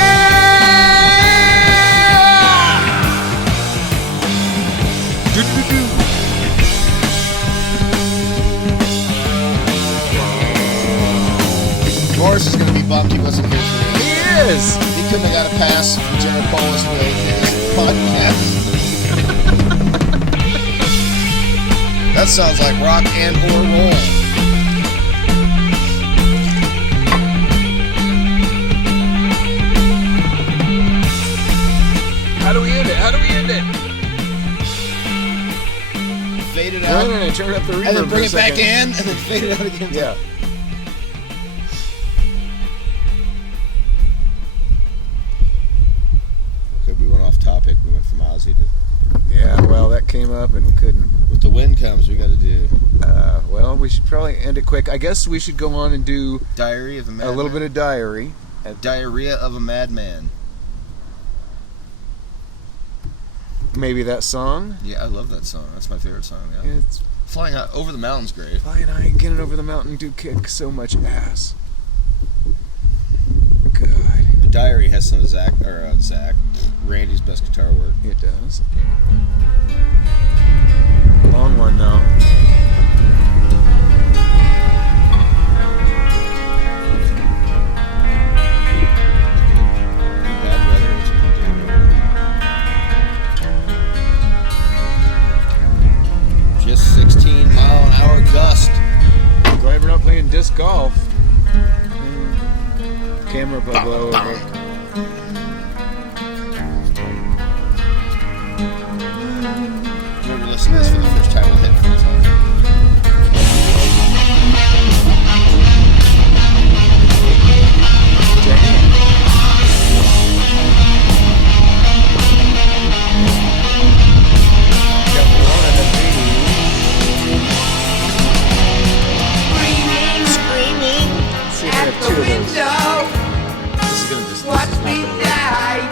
Morris is going to be bummed he wasn't here for this. He is. He couldn't have got a pass from Jared Paulus with his podcast. That sounds like rock and or roll. How do we end it? Fade it out. No, turn up the reverb And then bring for a it back second. in, and then fade it out again. Yeah. Okay, we went off topic. We went from Ozzy to... Yeah, well, that came up and we couldn't. With the wind comes, we got to do... Well, we should probably end it quick. I guess we should go on and do Diary of a Madman. a little bit of diary. Diarrhea of a Madman. Maybe that song. Yeah, I love that song. That's my favorite song. Yeah. It's Flying High Over the Mountain's great. Flying High and Getting Over the Mountain do kick so much ass. God. The Diary has some of Zach, Randy's best guitar work. It does. Long one though. Bad weather, what you can do. Just 16 mile an hour gust. Glad we're not playing disc golf. Camera will blow over. Remember listening to this for the first time with headphones on. See if I have two of those. This is gonna just... Watch me die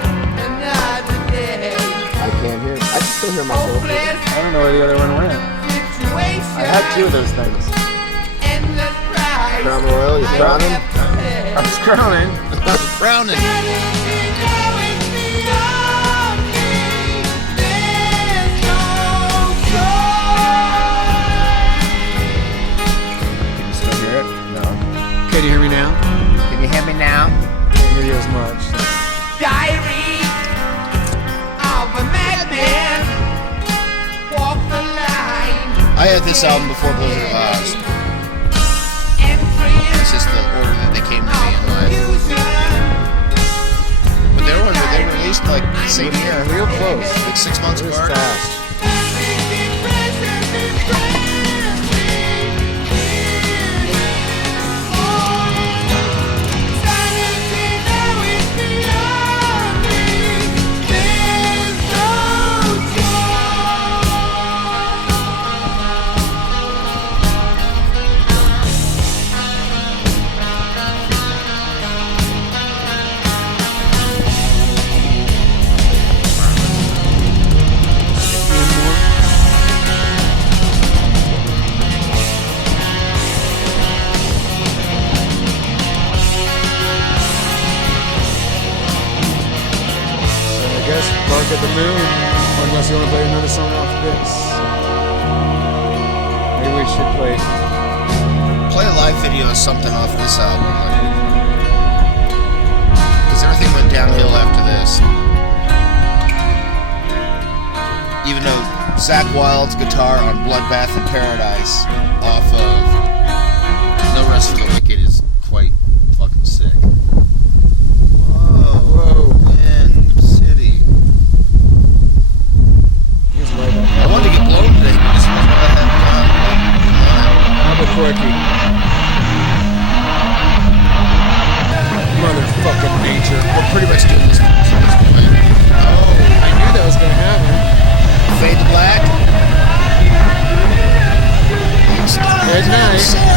another day. I can't hear. I can still hear myself. Hopeless I don't know where the other one went. situation. I had two of those things. Endless price. Crown Royal, you crowning? I was crowning. Frowning. Can you still hear it? No. Can you hear me now? Can you hear me now? Can't hear you as much. Diary of a madman. Walk the line. I had this album before Blizzard of Oz. It's just the order that they came to me in life. But they were released like the same year. Yeah, real close. Like 6 months It was apart. fast. Dark at the Moon. Unless you want to play another song off this. Maybe we should play. Play a live video of something off this album. Because everything went downhill after this. Even though Zakk Wylde's guitar on Bloodbath in Paradise off of No Rest for the Wicked is quite fucking sick. Whoa. Wind City. I wanted to get blown today, but this was what I had Albuquerque. Motherfucking nature. We're pretty much doing this. I knew that was gonna happen. Fade to black. Good night.